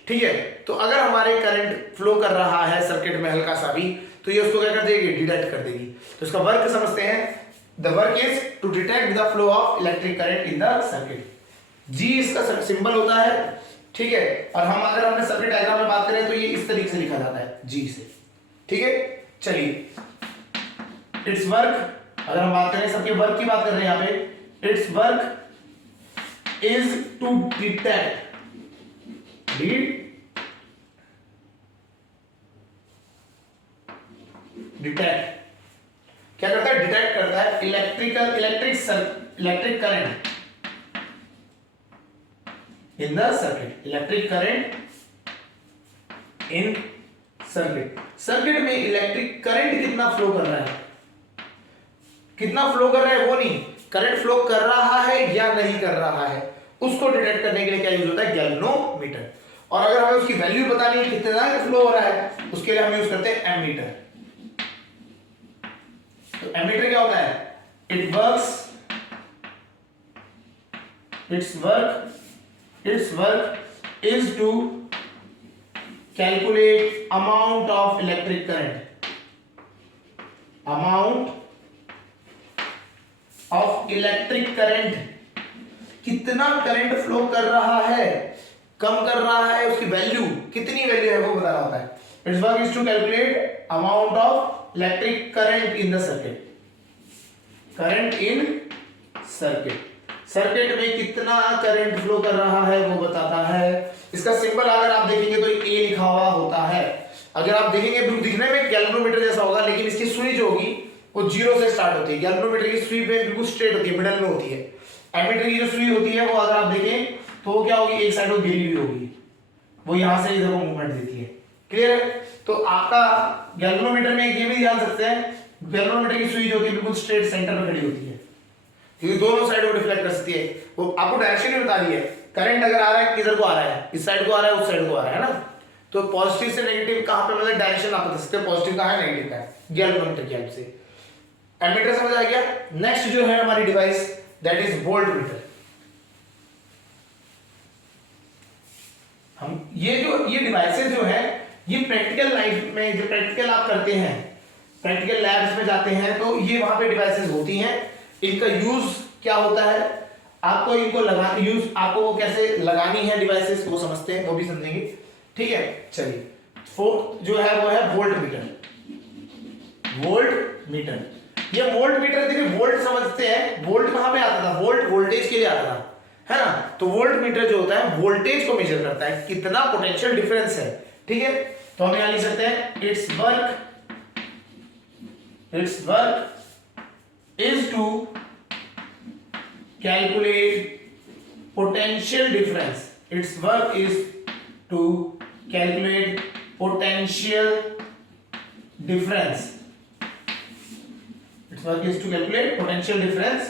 ठीक है। तो अगर हमारे करंट फ्लो कर रहा है सर्किट में हल्का सा भी, तो ये उसको क्या कर देगी, डिटेक्ट कर देगी। तो इसका वर्क समझते हैं, the work is to detect the flow of electric current in the circuit. जी इसका सिंबल होता है, ठीक है। और हम अगर हमने सर्किट डायग्राम में बात करें तो ये इस तरीके से लिखा जाता है, जी से, ठीक है। चलिए इट्स वर्क, अगर हम बात करें सबके वर्क की बात कर रहे हैं यहाँ पे, its work is to detect क्या करता है, डिटेक्ट करता है electric current in the circuit, electric current in circuit. Circuit में इलेक्ट्रिक करंट कितना फ्लो कर रहा है, कितना फ्लो कर रहा है वो नहीं, करंट फ्लो कर रहा है या नहीं कर रहा है, उसको डिटेक्ट करने के लिए क्या यूज होता है, गैल्वेनोमीटर। और अगर हमें उसकी वैल्यू बतानी है कितना फ्लो हो रहा है, उसके लिए हम यूज करते हैं एमीटर। तो एमीटर क्या होता है, it works its work is to calculate amount of electric current, कितना करंट फ्लो कर रहा है, कम कर रहा है, उसकी वैल्यू कितनी वैल्यू है वो बताना होता है। Its work is to calculate amount of electric current in the circuit, circuit में कितना करंट फ्लो कर रहा है वो बताता है। इसका सिंबल अगर आप देखेंगे तो ए लिखा हुआ होता है। अगर आप देखेंगे दिखने में गैल्वेनोमीटर जैसा होगा, लेकिन इसकी सुई जो होगी वो जीरो से स्टार्ट होती है। गैल्वेनोमीटर की सुई पे बिल्कुल स्ट्रेट होती है, मिडल में होती है। एमीटर की जो सुई होती है वो अगर आप देखें तो वो क्या होगी, एक साइड वो गिरी हुई होगी, वो यहां से इधर को मूवमेंट देती है। क्लियर है? तो आपका गैल्वेनोमीटर में ये भी ध्यान सकते हैं, गैल्वेनोमीटर की सुई जो होती है बिल्कुल स्ट्रेट सेंटर में खड़ी होती है, क्योंकि दोनों साइड को रिफ्लेक्ट कर सकती है। वो आपको डायरेक्शन भी बता रही है, करंट अगर आ रहा है किधर को आ रहा है, इस साइड को आ रहा है, उस साइड को आ रहा है ना। तो पॉजिटिव से नेगेटिव कहां पे मतलब डायरेक्शन आप बता सकते हैं, पॉजिटिव कहां है नेगेटिव का है, गैल्वेनोमीटर की हेल्प से। एमीटर समझ आ गया। नेक्स्ट जो है हमारी डिवाइस दैट इज वोल्टमीटर। हम ये डिवाइसेस जो है ये प्रैक्टिकल लाइफ में जो प्रैक्टिकल आप करते हैं, प्रैक्टिकल लैब्स में जाते हैं तो ये वहां पे डिवाइसेस होती हैं। इनका यूज क्या होता है, आपको इनको आपको वो कैसे लगानी है डिवाइसेस वो समझते हैं, वो भी समझेंगे। ठीक है, चलिए फोर्थ जो है वो है वोल्टमीटर। ये वोल्टमीटर देखिए, वोल्ट समझते हैं, वोल्ट कहां पे आता था, वोल्ट वोल्टेज के लिए आता था, है ना। तो वोल्टमीटर जो होता है वोल्टेज को मेजर करता है, कितना पोटेंशियल डिफरेंस है। ठीक है, तो हम यहां लिख सकते हैं its work is to calculate potential difference. Its work is to calculate potential difference. Its work is to calculate potential difference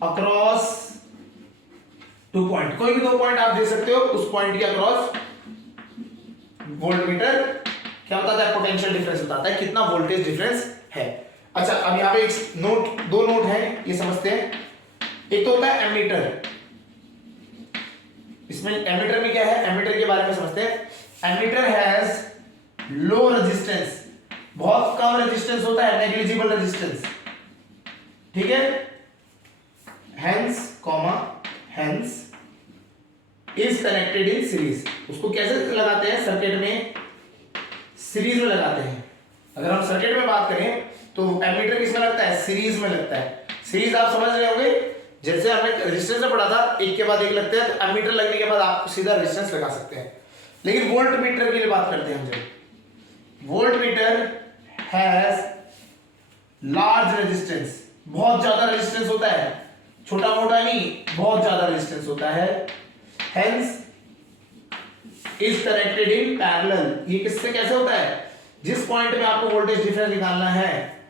across two point। कोई भी दो पॉइंट आप दे सकते हो, उस पॉइंट के अक्रॉस वोल्टमीटर क्या बताता है, पोटेंशियल डिफरेंस बताता है, कितना वोल्टेज डिफरेंस है। अच्छा, अब यहाँ पे एक दो नोट है, ये समझते हैं। एक तो होता है एमीटर। इसमें एमीटर में क्या है, एमीटर के बारे में समझते हैं। एमीटर हैज लो रेजिस्टेंस, बहुत कम रेजिस्टेंस होता है, नेग्लिजिबल रेजिस्टेंस। ठीक है, hence is connected in series. उसको कैसे लगाते हैं, सर्किट में सीरीज में लगाते हैं। अगर हम सर्किट में बात करें तो एमीटर किसमें लगता है, सीरीज में लगता है। सीरीज आप समझ रहे होंगे, जैसे हमने रेजिस्टेंस में पढ़ा था, एक के बाद एक लगते हैं, तो एमीटर लगने के बाद आप सीधा रेजिस्टेंस लगा सकते हैं। लेकिन वोल्टमीटर के लिए बात करते हैं हम, जब वोल्टमीटर हैज लार्ज रेजिस्टेंस, बहुत ज्यादा रेजिस्टेंस होता है, छोटा मोटा नहीं, बहुत ज्यादा रेजिस्टेंस होता है। Hence is connected in parallel. ये किससे कैसे होता है, जिस पॉइंट में आपको वोल्टेज डिफरेंस निकालना है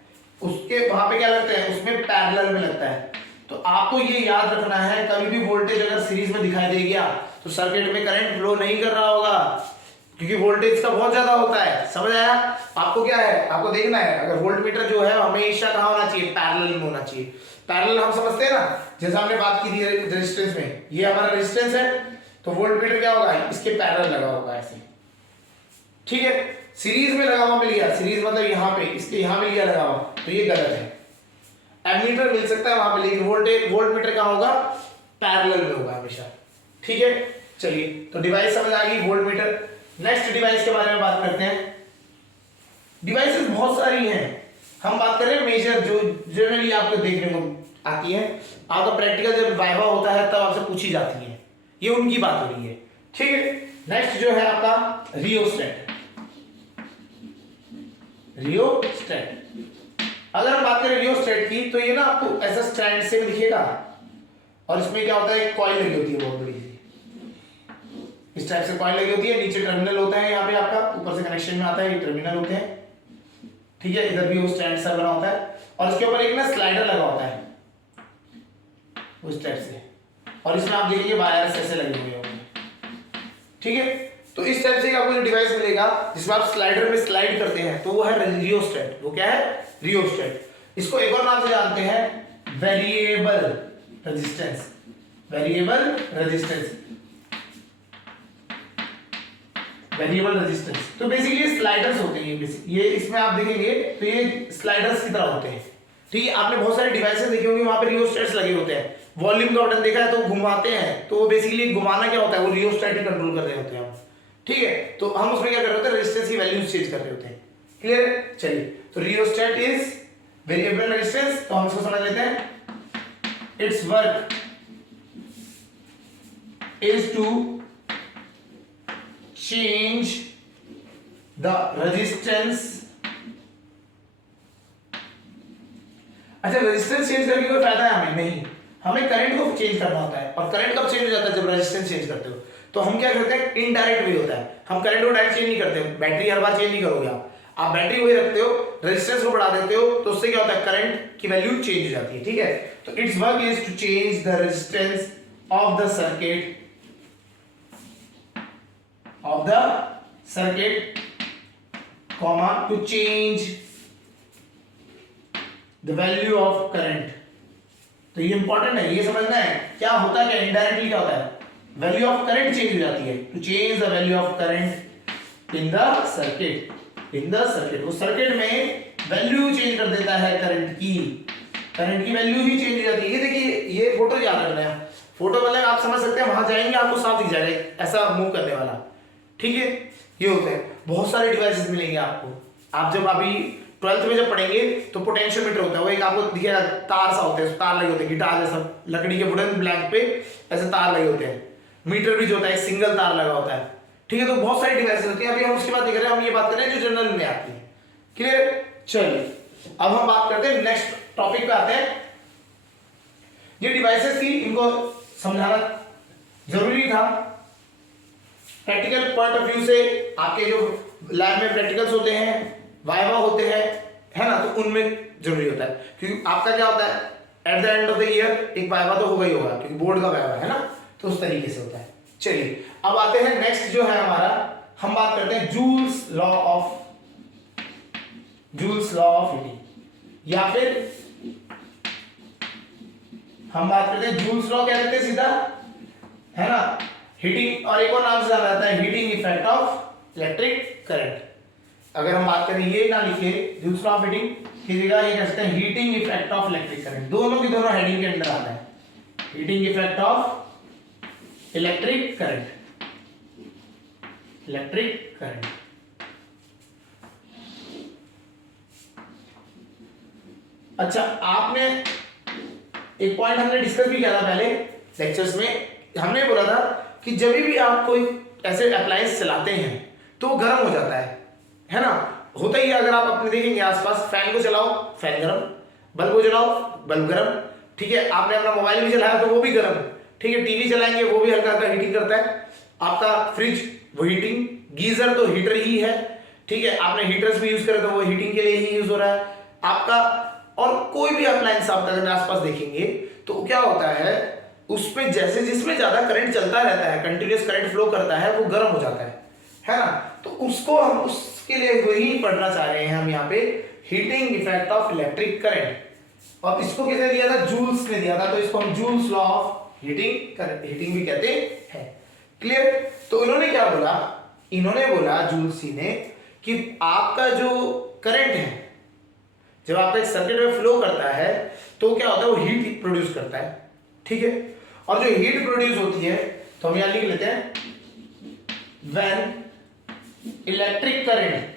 उसके वहां पे क्या लगता है, उसमें पैरेलल में लगता है। तो आपको ये याद रखना है, कभी भी वोल्टेज अगर सीरीज में दिखाई दे गया तो सर्किट में करंट फ्लो नहीं कर रहा होगा, क्योंकि वोल्टेज का बहुत ज्यादा होता है। समझ आया? आपको क्या है, आपको देखना है, अगर वोल्टमीटर जो है हमेशा कहां होना चाहिए, पैरेलल में होना चाहिए। पैरेलल हम समझते हैं ना, जैसे हमने बात की थी रेजिस्टेंस में, ये हमारा रेजिस्टेंस है, तो वोल्टमीटर क्या होगा, इसके पैरेलल लगा होगा ऐसे। ठीक है, सीरीज में लगा हुआ मिल गया, सीरीज मतलब यहां पे, इसके यहां मिल गया लगा हुआ, तो ये गलत है। एमीटर मिल सकता है वहां पे, लेकिन वोल्टमीटर कहां होगा, पैरेलल में होगा हमेशा। ठीक है, चलिए, तो डिवाइस समझ आ गई, वोल्टमीटर। नेक्स्ट डिवाइस के बारे में बात करते हैं। डिवाइसेस बहुत सारी हैं, हम बात कर रहे हैं मेजर, जो जनरली आपको देखने को आती है। आपका प्रैक्टिकल जब वाइवा होता है तब आपसे पूछी जाती है, ये उनकी बात हो रही है। ठीक है, नेक्स्ट जो है आपका रियोस्टेट। अगर हम बात करें रियोस्टेट की, तो ये ना आपको ऐसा स्टैंड से दिखेगा, और इसमें क्या होता है, एक कॉइल लगी होती है बहुत बड़ी सी, इस टाइप से कॉइल लगी होती है, नीचे टर्मिनल होता है, यहाँ पे आपका ऊपर से कनेक्शन में आता है, ये टर्मिनल होते हैं। ठीक है, इधर भी वो स्टैंड सा बना होता है, और इसके ऊपर एक ना स्लाइडर लगा होता है उस टाइप से, और इसमें आप देखिए वायर्स ऐसे लगे हुए होंगे। ठीक है, तो इस टाइप से आपको जो डिवाइस मिलेगा जिसमें आप स्लाइडर में स्लाइड करते हैं, तो वो है रियोस्टेट। वो क्या है, रियोस्टेट। इसको एक और नाम से जानते हैं, variable resistance, variable resistance, variable resistance. तो बेसिकली स्लाइडर्स होते हैं ये इसमें आप देखेंगे तो ये स्लाइडर्स की तरह होते हैं, ठीक है। आपने बहुत सारे डिवाइसेस देखे होंगे, वहां पे रियोस्टेट्स लगे होते हैं, वॉल्यूम का बटन देखा है तो घुमाते हैं, तो बेसिकली घुमाना क्या होता है, वो रियोस्टेट ही कंट्रोल कर रहे होते हैं हम, ठीक है। तो हम उसमें क्या कर रहे होते हैं, रेजिस्टेंस की वैल्यूज चेंज कर रहे होते हैं, क्लियर। चलिए, तो रियोस्टेट इज वेरिएबल रेजिस्टेंस, तो हम इसको समझ लेते हैं। Its work is to change the resistance। अच्छा, रेजिस्टेंस चेंज करके कोई फायदा है हमें? नहीं, हमें करंट को चेंज करना होता है, और करंट कब चेंज हो जाता है, जब रेजिस्टेंस चेंज करते हो। तो हम क्या करते हैं, इनडायरेक्ट वे होता है, हम करंट को डायरेक्ट चेंज नहीं करते, बैटरी हर बार चेंज नहीं करोगे आप बैटरी वही रखते हो, रेजिस्टेंस को बढ़ा देते हो, तो उससे क्या होता है, करंट की वैल्यू चेंज हो जाती है, ठीक है। तो its work is to change the resistance of the circuit comma to change the value of current। तो ये इंपॉर्टेंट है, ये समझना है क्या होता है, क्या इनडायरेक्टली क्या होता है, वैल्यू ऑफ करंट चेंज हो जाती है। To change the value of current in the circuit, उस सर्किट में वैल्यू चेंज कर देता है करंट की वैल्यू ही चेंज हो जाती है। ये देखिए, ये फोटो याद रखना है, फोटो मतलब आप समझ सकते हैं, वहां जाएंगे आपको साफ दिख जाएगा ऐसा मूव करने वाला, ठीक है। ये होते हैं, बहुत सारे डिवाइसेस मिलेंगे आपको। आप जब अभी 12th में जब पढ़ेंगे तो पोटेंशियोमीटर होता है, वो एक आपको दिखेगा, तार सा होते हैं, तार लगे होते हैं, गिटार जैसा लकड़ी के वुडन ब्लैंक पे ऐसे तार लगे होते हैं। मीटर भी जो होता है सिंगल तार लगा होता है, ठीक है। तो बहुत सारी डिवाइसेस होती हैं, अभी हम उसकी बात नहीं कर रहे हैं, हम ये बात कर रहे हैं जो जनरल में आती है, क्लियर। चलिए, अब हम बात करते हैं नेक्स्ट टॉपिक पे आते हैं। ये डिवाइसेस थी, इनको समझाना जरूरी था प्रैक्टिकल पॉइंट ऑफ व्यू से। आपके जो लैब में प्रैक्टिकल्स होते हैं, वाइवा होते हैं, है ना, तो उनमें जरूरी होता है, क्योंकि आपका क्या होता है, at the end of the year एक वाइवा तो होगा ही होगा, क्योंकि बोर्ड का वाइवा है ना, तो उस तरीके से होता है। चलिए, अब आते हैं नेक्स्ट जो है हमारा, हम बात करते हैं जूल्स लॉ ऑफ हीटिंग, या फिर हम बात करते हैं जूल्स लॉ, क्या कहते हैं सीधा, है ना, हीटिंग, और एक और नाम से जाना जाता है heating effect of electric current. अगर हम बात करें, ये ना लिखे जूल्स लॉ ऑफ हीटिंग की जगह, ये कह सकते हैं heating effect of electric current, दोनों की दोनों हेडिंग के अंदर आता है, heating effect of electric current. अच्छा, आपने एक पॉइंट हमने डिस्कस भी किया था पहले लेक्चर्स में, हमने बोला था कि जब भी आप कोई ऐसे अप्लायंस चलाते हैं तो वो गर्म हो जाता है ना, होता ही है। अगर आप अपने देखेंगे आसपास, फैन को चलाओ फैन गर्म, बल्ब को चलाओ बल्ब गर्म, ठीक है। आपने अपना मोबाइल भी चलाया तो वो भी गर्म, ठीक है। टीवी चलाएंगे वो भी हल्का हल्का हीटिंग करता है, आपका फ्रिज वो हीटिंग, गीजर तो हीटर ही है, ठीक है। आपने हीटर्स भी यूज करे तो वो हीटिंग के लिए ही यूज हो रहा है आपका। और कोई भी अप्लायंस आप अगर आसपास देखेंगे तो क्या होता है, उसमें जैसे जिसमें ज्यादा करंट चलता रहता है, कंटिन्यूअस करंट फ्लो करता है, वो गर्म हो जाता है ना। तो उसको हम उसके लिए वही पढ़ना चाह रहे हैं हम यहाँ पे, heating effect of electric current. और इसको किसने दिया था, जूल्स ने दिया था, तो इसको हम जूल्स लॉ ऑफ हीटिंग भी कहते हैं, क्लियर। तो इन्होंने क्या बोला, इन्होंने बोला जूल्स ने कि आपका जो करंट है, जब आपका एक सर्किट में फ्लो करता है तो क्या होता है, वो हीट प्रोड्यूस करता है, ठीक है। और जो हीट प्रोड्यूस होती है, तो हम यहां लिख लेते हैं, when electric current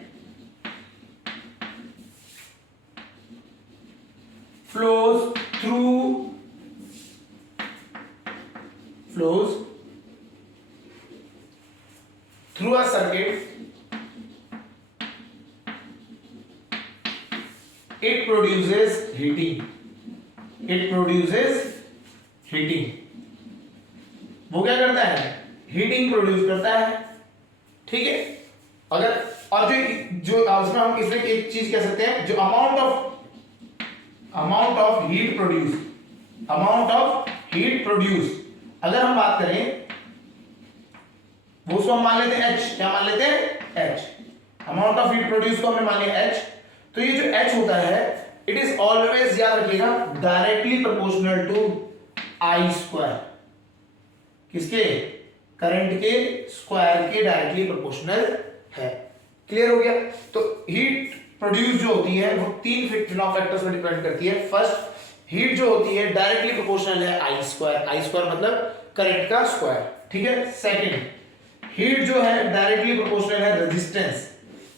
flows through a circuit, it produces heating, वो क्या करता है, हीटिंग प्रोड्यूस करता है, ठीक है। अगर और जो उसमें हम इसमें एक चीज कह सकते हैं, जो अमाउंट ऑफ हीट प्रोड्यूस, अगर हम बात करें वो उसको हम मान लेते हैं H, क्या मान लेते हैं H, amount of heat produce को हमने मान लिया H। तो ये जो H होता है, इट इज ऑलवेज, याद रखिएगा, directly proportional to I square, किसके, करंट के स्क्वायर के डायरेक्टली प्रोपोर्शनल है। क्लियर हो गया। तो हीट प्रोड्यूस जो होती है वो तीन फैक्टर्स पर डिपेंड करती है। फर्स्ट, हीट जो होती है डायरेक्टली प्रोपोर्शनल है आई स्क्वायर, आई स्क्वायर मतलब करंट का स्क्वायर, ठीक है। सेकंड, हीट जो है डायरेक्टली प्रोपोर्शनल है रेजिस्टेंस,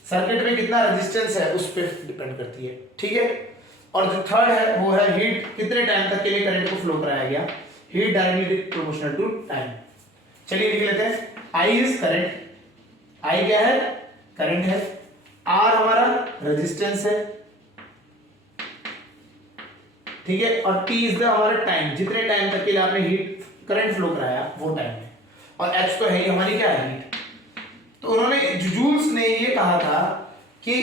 सर्किट में कितना रेजिस्टेंस है उस पर डिपेंड करती है, ठीक है। और जो थर्ड है वो है हीट कितने टाइम तक के लिए करंट को फ्लो कराया गया, heat directly proportional to time. चलिए लिख लेते हैं, आई इज करंट, आई क्या है, करंट है, आर हमारा रेजिस्टेंस है, ठीक है, और टी इज द हमारा टाइम, जितने टाइम तक के लिए आपने हीट करंट फ्लो कराया वो टाइम है, और एच तो है ही हमारी क्या है, हीट। तो उन्होंने जूल्स ने ये कहा था कि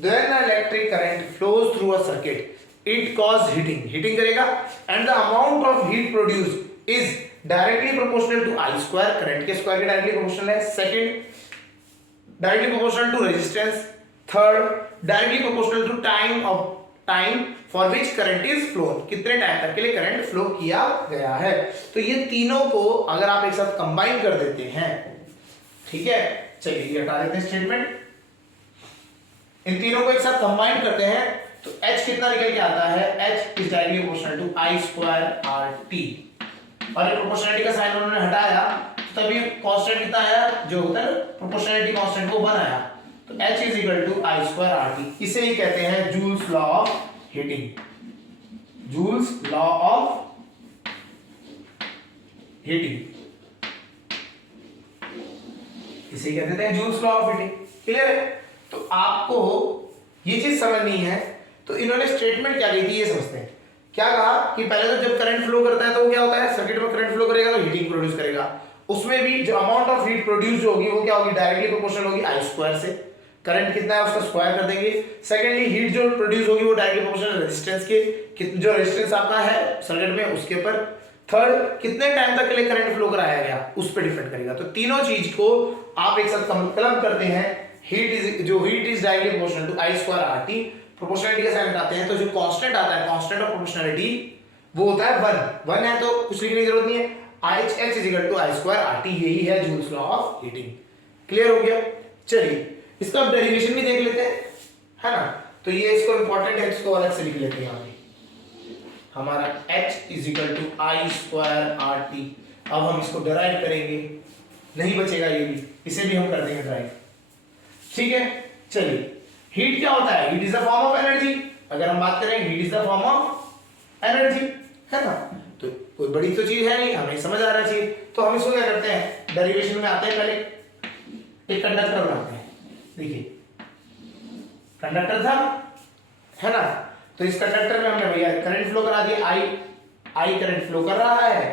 when electric current flows through a circuit it cause heating करेगा, and the amount of heat produced is directly proportional to I square, current के स्क्वायर के डायरेक्टली प्रोपोर्शनल है। Second, directly proportional to resistance. Third, directly proportional to time for which current is flown, कितने time तक के लिए current flow किया गया है। तो ये तीनों को अगर आप एक साथ कंबाइन कर देते हैं, ठीक है, चलिए ये हटा देते हैं स्टेटमेंट, इन तीनों को एक साथ कंबाइन करते हैं तो H कितना निकल के आता है, H is directly proportional to I square R T, और ये प्रोपोर्शनलिटी का साइन उन्होंने हटाया तभी कांस्टेंट कितना आया, जो होता है प्रोपोर्शनलिटी कांस्टेंट वो 1 आया, तो H is equal to I square R T. इसे ही कहते हैं Joule's law of heating, Joule's law of heating, इसे कहते हैं Joule's law of heating. Clear है। तो आपको ये चीज समझनी है, तो इन्होंने स्टेटमेंट क्या दी थी ये समझते हैं। क्या कहा कि पहले तो जब करंट फ्लो करता है तो वो क्या होता है, सर्किट में करंट फ्लो करेगा तो हीटिंग प्रोड्यूस करेगा, उसमें भी जो अमाउंट ऑफ हीट प्रोड्यूस होगी वो क्या होगी, डायरेक्टली प्रोपोर्शनल होगी आई स्क्वायर से, करंट कितना है उसका स्क्वायर कर देंगे। सेकेंडली, हीट जो प्रोड्यूस होगी वो डायरेक्टली प्रोपोर्शनल रेजिस्टेंस के, जो रेजिस्टेंस आपका है सर्किट में उसके ऊपर। थर्ड, कितने टाइम तक के लिए करंट फ्लो कराया गया उस पर डिपेंड करेगा। तो तीनों चीज को आप एक साथ क्लब करते हैं, heat is directly proportional to I square R T, proportionality का साइन हटाते हैं तो जो कांस्टेंट आता है, कांस्टेंट ऑफ प्रोपोर्शनलिटी, वो होता है 1 है, तो कुछ लिखने की जरूरत नहीं है, H is equal to I square R T, यही है Joule's law of heating. Clear हो गया। चलिए इसका अब डेरिवेशन भी देख लेते हैं, है ना। तो ये इसको इंपॉर्टेंट है, इसको अलग से लिख लेते हैं यहाँ पे, हमारा H is equal to I square R T. अब हम इसको डिराइव करेंगे, नहीं बचेगा ये भी, इसे भी हम कर देंगे डिराइव, ठीक है। चलिए, हीट क्या होता है, heat is the form of energy, अगर हम बात करें heat is the form of energy, है ना। तो कोई बड़ी तो चीज है नहीं, हमें समझ आ रहा चाहिए। तो हम इसको क्या करते हैं, डेरिवेशन में आते हैं, पहले एक कंडक्टर बनाते हैं। देखिए कंडक्टर था, है ना, तो इस कंडक्टर में हमने भैया करंट फ्लो करा दिया, आई करंट फ्लो कर रहा है,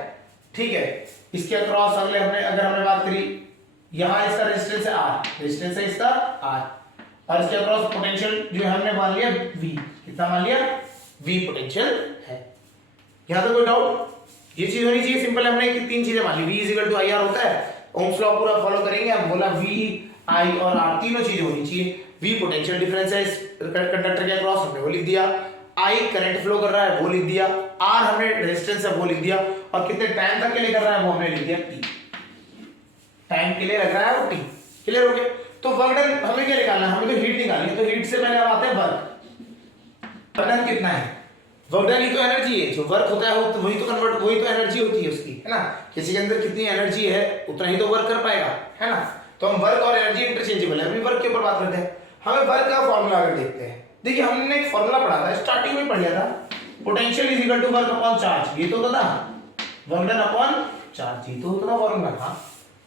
ठीक है। इसके अक्रॉस अगले अगर हमने बात करी, यहां इसका रेजिस्टेंस है आर, रेजिस्टेंस है इसका आर, और इसके अक्रॉस पोटेंशियल जो हमने मान लिया वी, कितना मान लिया, वी पोटेंशियल है। यहां तो कोई डाउट, ये चीज होनी चाहिए सिंपल, हमने तीन चीजें मान ली, V is equal to I R होता है, ओम्स लॉ पूरा फॉलो करेंगे, हम बोला वी आई और आर तीनों चीजें होनी चाहिए। वी पोटेंशियल डिफरेंस है इस कंडक्टर के अक्रॉस, हमने वो लिख दिया, आई करंट फ्लो कर रहा है वो लिख दिया, आर हमने रेजिस्टेंस है वो लिख दिया, और कितने टाइम तक के लिए कर रहा है वो हमने लिख दिया, टी, टाइम के लिए लग रहा है वो टी। क्लियर हो गया। तो वर्क डन हमें क्या निकालना है, हमें तो हीट निकालनी है, तो हीट से पहले हम आते हैं वर्क। वर्क डन कितना है, वर्क डन ही तो एनर्जी है, जो वर्क होता है वो वही तो कन्वर्ट, वही तो एनर्जी होती है उसकी, है ना। किसी के अंदर कितनी एनर्जी है उतना ही तो वर्क कर पाएगा, है ना। तो हम वर्क और एनर्जी इंटरचेंजेबल है, अभी वर्क के ऊपर बात करते हैं। हमें वर्क का फॉर्मूला अगर देखते हैं, देखिए हमने एक फॉर्मूला पढ़ा था, स्टार्टिंग में पढ़ लिया था, potential is equal to work upon charge, ये तो होता था, वर्क डन अपॉन चार्ज, ये तो होता था फॉर्मूला। हाँ,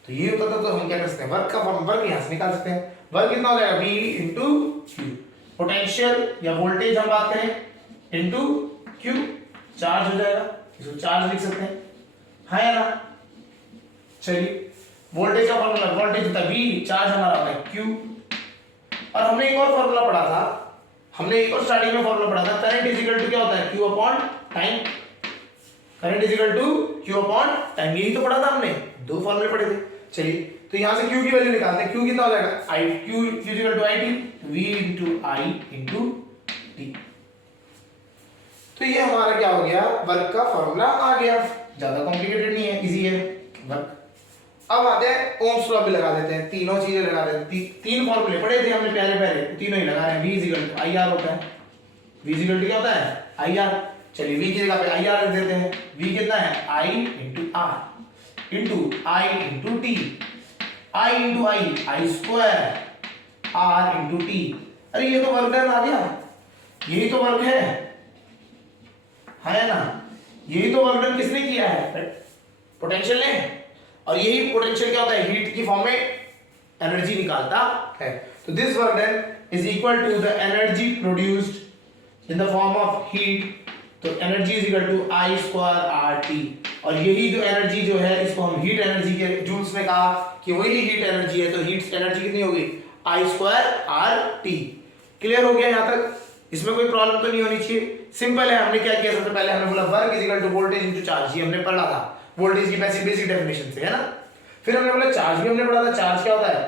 तो ये होता था, तो हम क्या कर सकते हैं, वर्क का वर्क यहां से निकाल सकते हैं। वर्क कितना हो जाएगा, V इंटू क्यू, पोटेंशियल या वोल्टेज हम बात करें इंटू क्यू, चार्ज हो जाएगा, इसको चार्ज लिख सकते हैं, हाँ या ना। चलिए वोल्टेज का फॉर्मूला, वोल्टेज होता है V, चार्ज हमारा होता है Q। और हमने एक और फॉर्मूला पढ़ा था, हमने एक और स्टार्टिंग में फॉर्मूला पढ़ा था, करंट इज इक्वल टू क्या होता है, Q upon time, current is equal to Q upon time, यही तो पढ़ा था हमने, दो फॉर्मूले पढ़े थे। चलिए तो यहां से Q की वैल्यू निकालते हैं, Q कितना हो जाएगा, Q is equal to IT, V into I into T। तो ये हमारा क्या हो गया, वर्क का फॉर्मूला आ गया, ज्यादा कॉम्प्लिकेटेड नहीं है, इजी है वर्क। अब आते हैं ओम्स लॉ भी लगा देते हैं, तीनों चीजें लगा देते हैं। तीन फॉर्मूले पढ़े थे हमने पहले पहले, तीनों ही लगा रहे हैं। V equal to I R होता है, V इक्वल टू क्या होता है, आई आर। चलिए V की जगह पे आई आर रख देते हैं। V कितना है, I into R into I into T, I into I square, R into T. अरे ये तो वर्क डन आ गया, यही तो वर्क है ना, यही तो वर्क डन किसने किया है, पोटेंशियल ने। और यही पोटेंशियल क्या होता है, हीट की फॉर्म में एनर्जी निकालता है। तो this work done is equal to the energy produced in the form of heat. तो energy is equal to I square R T. और यही जो एनर्जी जो है, इसको हम हीट एनर्जी के, जूल्स ने कहा कि वही हीट एनर्जी है, तो हीट एनर्जी कितनी होगी, आई स्क्वायर आर टी। क्लियर हो गया यहाँ तक, इसमें कोई प्रॉब्लम तो नहीं होनी चाहिए, सिंपल है। हमने क्या किया, सबसे पहले हमने बोला work is equal to voltage into charge, ये हमने पढ़ा था वोल्टेज की बेसिक डेफिनेशन से, है ना। फिर हमने बोला चार्ज भी हमने पढ़ा था, चार्ज क्या होता है,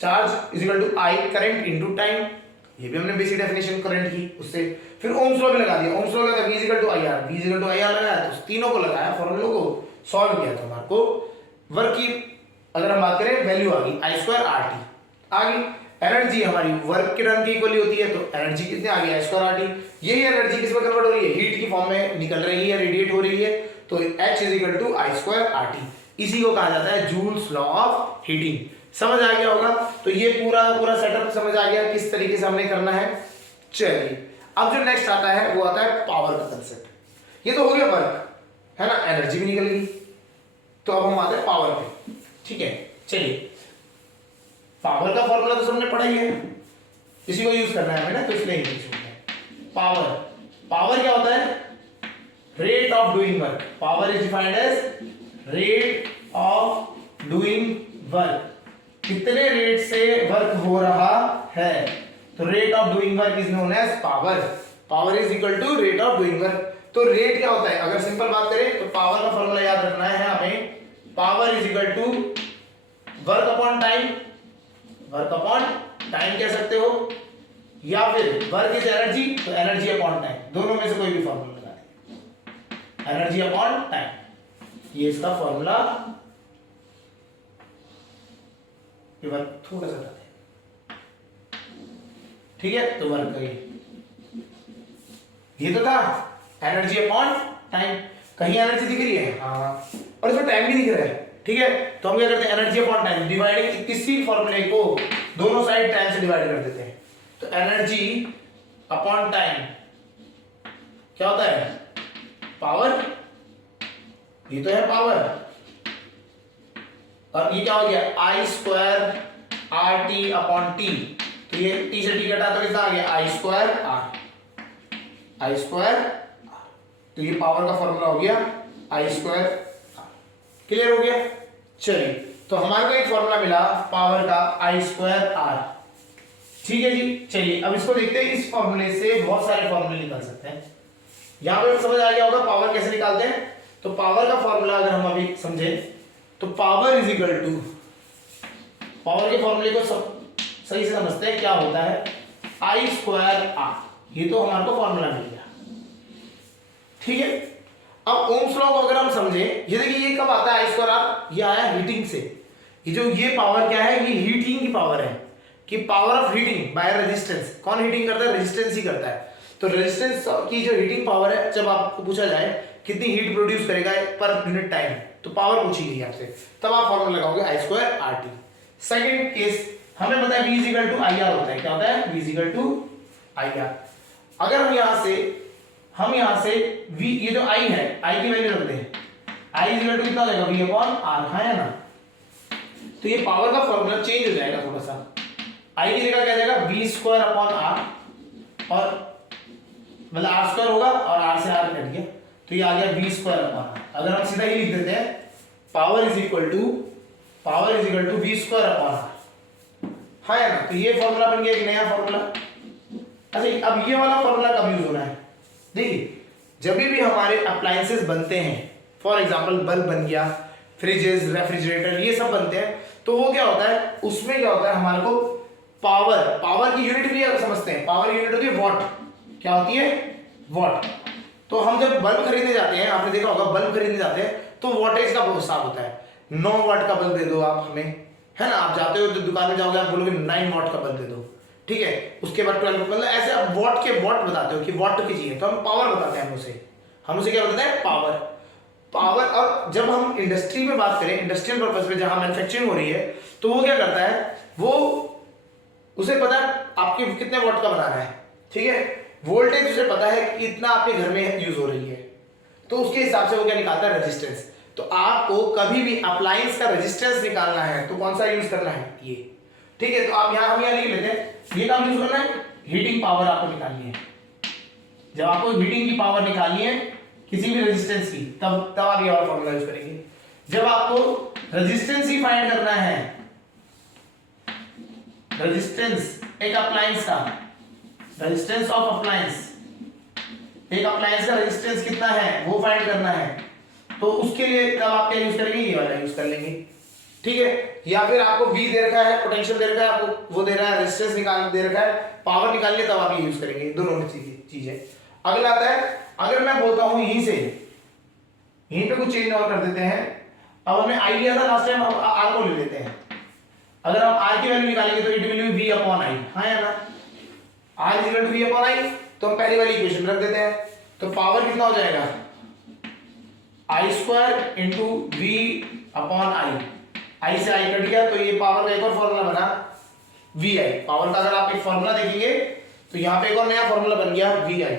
charge is equal to I current into time, ये भी हमने बेसिक डेफिनेशन करंट की उससे। फिर ओम्स लॉ भी लगा दिया, ओम्स लॉ लगा दिया, V is equal to I R, V is equal to I R लगाया, तो तीनों को लगाया, फॉर्मूलों को सॉल्व किया, तो हमारे को वर्क की अगर हम बात करें वैल्यू आ गई आई स्क्वायर आर टी आ गई। एनर्जी हमारी वर्क के टर्म की इक्वली होती है, तो एनर्जी कितनी आ गई, आई स्क्वायर आर टी। यही एनर्जी किस में कन्वर्ट हो रही है, हीट की फॉर्म में निकल रही है, रेडिएट हो रही है, तो H is equal to I square R T. इसी को कहा जाता है जूल्स लॉ ऑफ हीटिंग। समझ आ गया होगा, तो ये पूरा सेटअप समझ आ गया किस तरीके से हमने करना है। चलिए अब जो नेक्स्ट आता है वो आता है पावर का कंसेप्ट। ये तो हो गया वर्क, है ना, एनर्जी भी निकल गई, तो अब हम आते हैं पावर पे। ठीक है, चलिए पावर का फॉर्मूला तो सबने पढ़ा ही है, इसी को यूज करना है हमें ना, तो इसलिए पावर, पावर क्या होता है, rate of doing work. Power is defined as rate of doing work, कितने रेट से वर्क हो रहा है, तो rate of doing work is known as power. Power is equal to rate of doing work. तो रेट क्या होता है, अगर सिंपल बात करें तो पावर का फॉर्मूला याद रखना है हमें, power is equal to work upon time, work upon time कह सकते हो, या फिर वर्क इज एनर्जी, तो एनर्जी अपॉन टाइम, दोनों में से कोई भी फॉर्मूला लगा दें, एनर्जी अपॉन टाइम, ये इसका फॉर्मूला। ये वर्क थोड़ा सा ठीक है, तो वर्क करिए, ये तो था एनर्जी अपॉन टाइम। कहीं एनर्जी दिख रही है, हाँ, और इसमें टाइम भी दिख रहा है, ठीक है। तो हम क्या करते हैं, एनर्जी अपॉन टाइम डिवाइडिंग, किसी फॉर्मूले को दोनों साइड टाइम से डिवाइड कर देते हैं, तो एनर्जी अपॉन टाइम क्या होता है, पावर, ये तो है पावर, और ये क्या हो गया, I square R T upon T, तो ये टी से टी कटा तो कितना आ गया, I square R, I square R, तो ये पावर का फॉर्मूला हो गया आई स्क्वायर आर। क्लियर हो गया, चलिए तो हमारे को एक फॉर्मूला मिला पावर का आई स्क्वायर आर, ठीक है जी। चलिए अब इसको देखते हैं, इस फॉर्मूले से बहुत सारे फॉर्मूले निकाल सकते हैं। यहां पे समझ आ गया होगा पावर कैसे निकालते हैं। तो पावर का फॉर्मूला अगर हम अभी समझे, तो power is equal to, power के फॉर्मूले को सब सही से समझते हैं, क्या होता है, आई स्क्वायर आर, ये तो हमारे को फॉर्मूला मिल गया, ठीक है। अब ओम्स लॉ को अगर हम समझे, ये देखिए ये कब आता है आई स्क्वायर आर, ये आया हीटिंग से। ये जो ये पावर क्या है, ये हीटिंग की पावर है, कि power of heating by resistance. कौन हीटिंग करता है, रेजिस्टेंस ही करता है। तो रेजिस्टेंस की जो हीटिंग पावर है, जब आपको पूछा जाए कितनी हीट प्रोड्यूस करेगा पर यूनिट टाइम, तो पावर पूछी गई आपसे, तब आप फॉर्मूला लगाओगे I square R T. Second case हमें पता है V is equal to I R होता है, क्या होता है, V is equal to I R. अगर हम यहां से V, ये जो I है, I की वैल्यू रख दें, I इज इक्वल टू कितना हो जाएगा, V अपॉन R, है ना। तो ये पावर का फॉर्मूला चेंज हो जाएगा थोड़ा सा, I की जगह क्या जाएगा, V स्क्वायर अपॉन R, और मतलब R स्क्वायर होगा और R से R कट गया, तो ये आ गया V स्क्वायर अपॉन R। अगर हम सीधा ही लिख देते हैं, power is equal to V square upon R, है ना। तो ये फॉर्मूला बन गया एक नया फॉर्मूला। अच्छा, अब ये वाला फॉर्मूला कब यूज होना है, देखिए जब भी हमारे अप्लायंसेस बनते हैं, फॉर एग्जांपल बल्ब बन गया, फ्रिजेस, रेफ्रिजरेटर, ये सब बनते हैं, तो वो क्या होता है, उसमें क्या होता है, हमारे को पावर की यूनिट भी समझते हैं, पावर यूनिट होती है वॉट, क्या होती है, वॉट। तो हम जब बल्ब खरीदने जाते हैं, आपने देखा होगा बल्ब खरीदने जाते हैं तो वोल्टेज का बहुत हिसाब होता है, 9 वाट का बल्ब दे दो आप हमें, है ना। आप जाते हो तो दुकान में जाओगे, आप बोलोगे 9 वाट का बल्ब दे दो, ठीक है। उसके बाद 12, मतलब ऐसे आप वॉट के वॉट बताते हो कि वॉट की चाहिए, तो हम पावर बताते हैं, हम उसे क्या बताते हैं, पावर। और जब हम इंडस्ट्री में बात करें, इंडस्ट्रियल पर्पज पे जहां मैन्युफैक्चरिंग हो रही है, तो वो क्या करता है, वो उसे पता है आपके कितने वॉट का बनाना है, ठीक है। वोल्टेज उसे पता है कि इतना आपके घर में यूज हो रही है, तो उसके हिसाब से वो क्या निकालता है, रेजिस्टेंस। तो आपको कभी भी अप्लायंस का रेजिस्टेंस निकालना है तो कौन सा यूज करना है, ये, ठीक है। तो आप हम यहाँ लिख लेते हैं, ये काम यूज करना है, हीटिंग पावर आपको निकालनी है। जब आपको हीटिंग की पावर निकालनी है किसी भी रेजिस्टेंस की, तब आप ये और फॉर्मूला यूज करेंगे। जब आपको रेजिस्टेंस ही फाइंड करना है, रेजिस्टेंस एक अप्लायंस का, रेजिस्टेंस ऑफ अप्लायंस, एक अप्लायंस का रेजिस्टेंस कितना है वो फाइंड करना है, तो उसके लिए तब आप क्या यूज करेंगे, ये वाला यूज कर लेंगे, ठीक है। या फिर आपको V दे रखा है, पोटेंशियल दे रखा है, आपको वो दे रहा है, रेजिस्टेंस निकाल दे रखा है, पावर निकालनी, तब आप ये यूज करेंगे, दोनों चीज है। अगला आता है, अगर मैं बोलता हूं यहीं से, यहीं पे कुछ चेंज और कर देते हैं। अब हमने I लिया था लास्ट टाइम, अब R को ले लेते हैं। अगर हम R की वैल्यू निकालेंगे तो it will be V upon I, हाँ या ना, R is equal to V upon I, तो हम पहली वाली इक्वेशन रख देते हैं। तो पावर कितना हो जाएगा, I square into V upon I से I कट गया, तो ये पावर का एक और फॉर्मूला बना VI। पावर का अगर आप एक फॉर्मूला देखेंगे तो यहां पे एक और नया फॉर्मूला बन गया VI,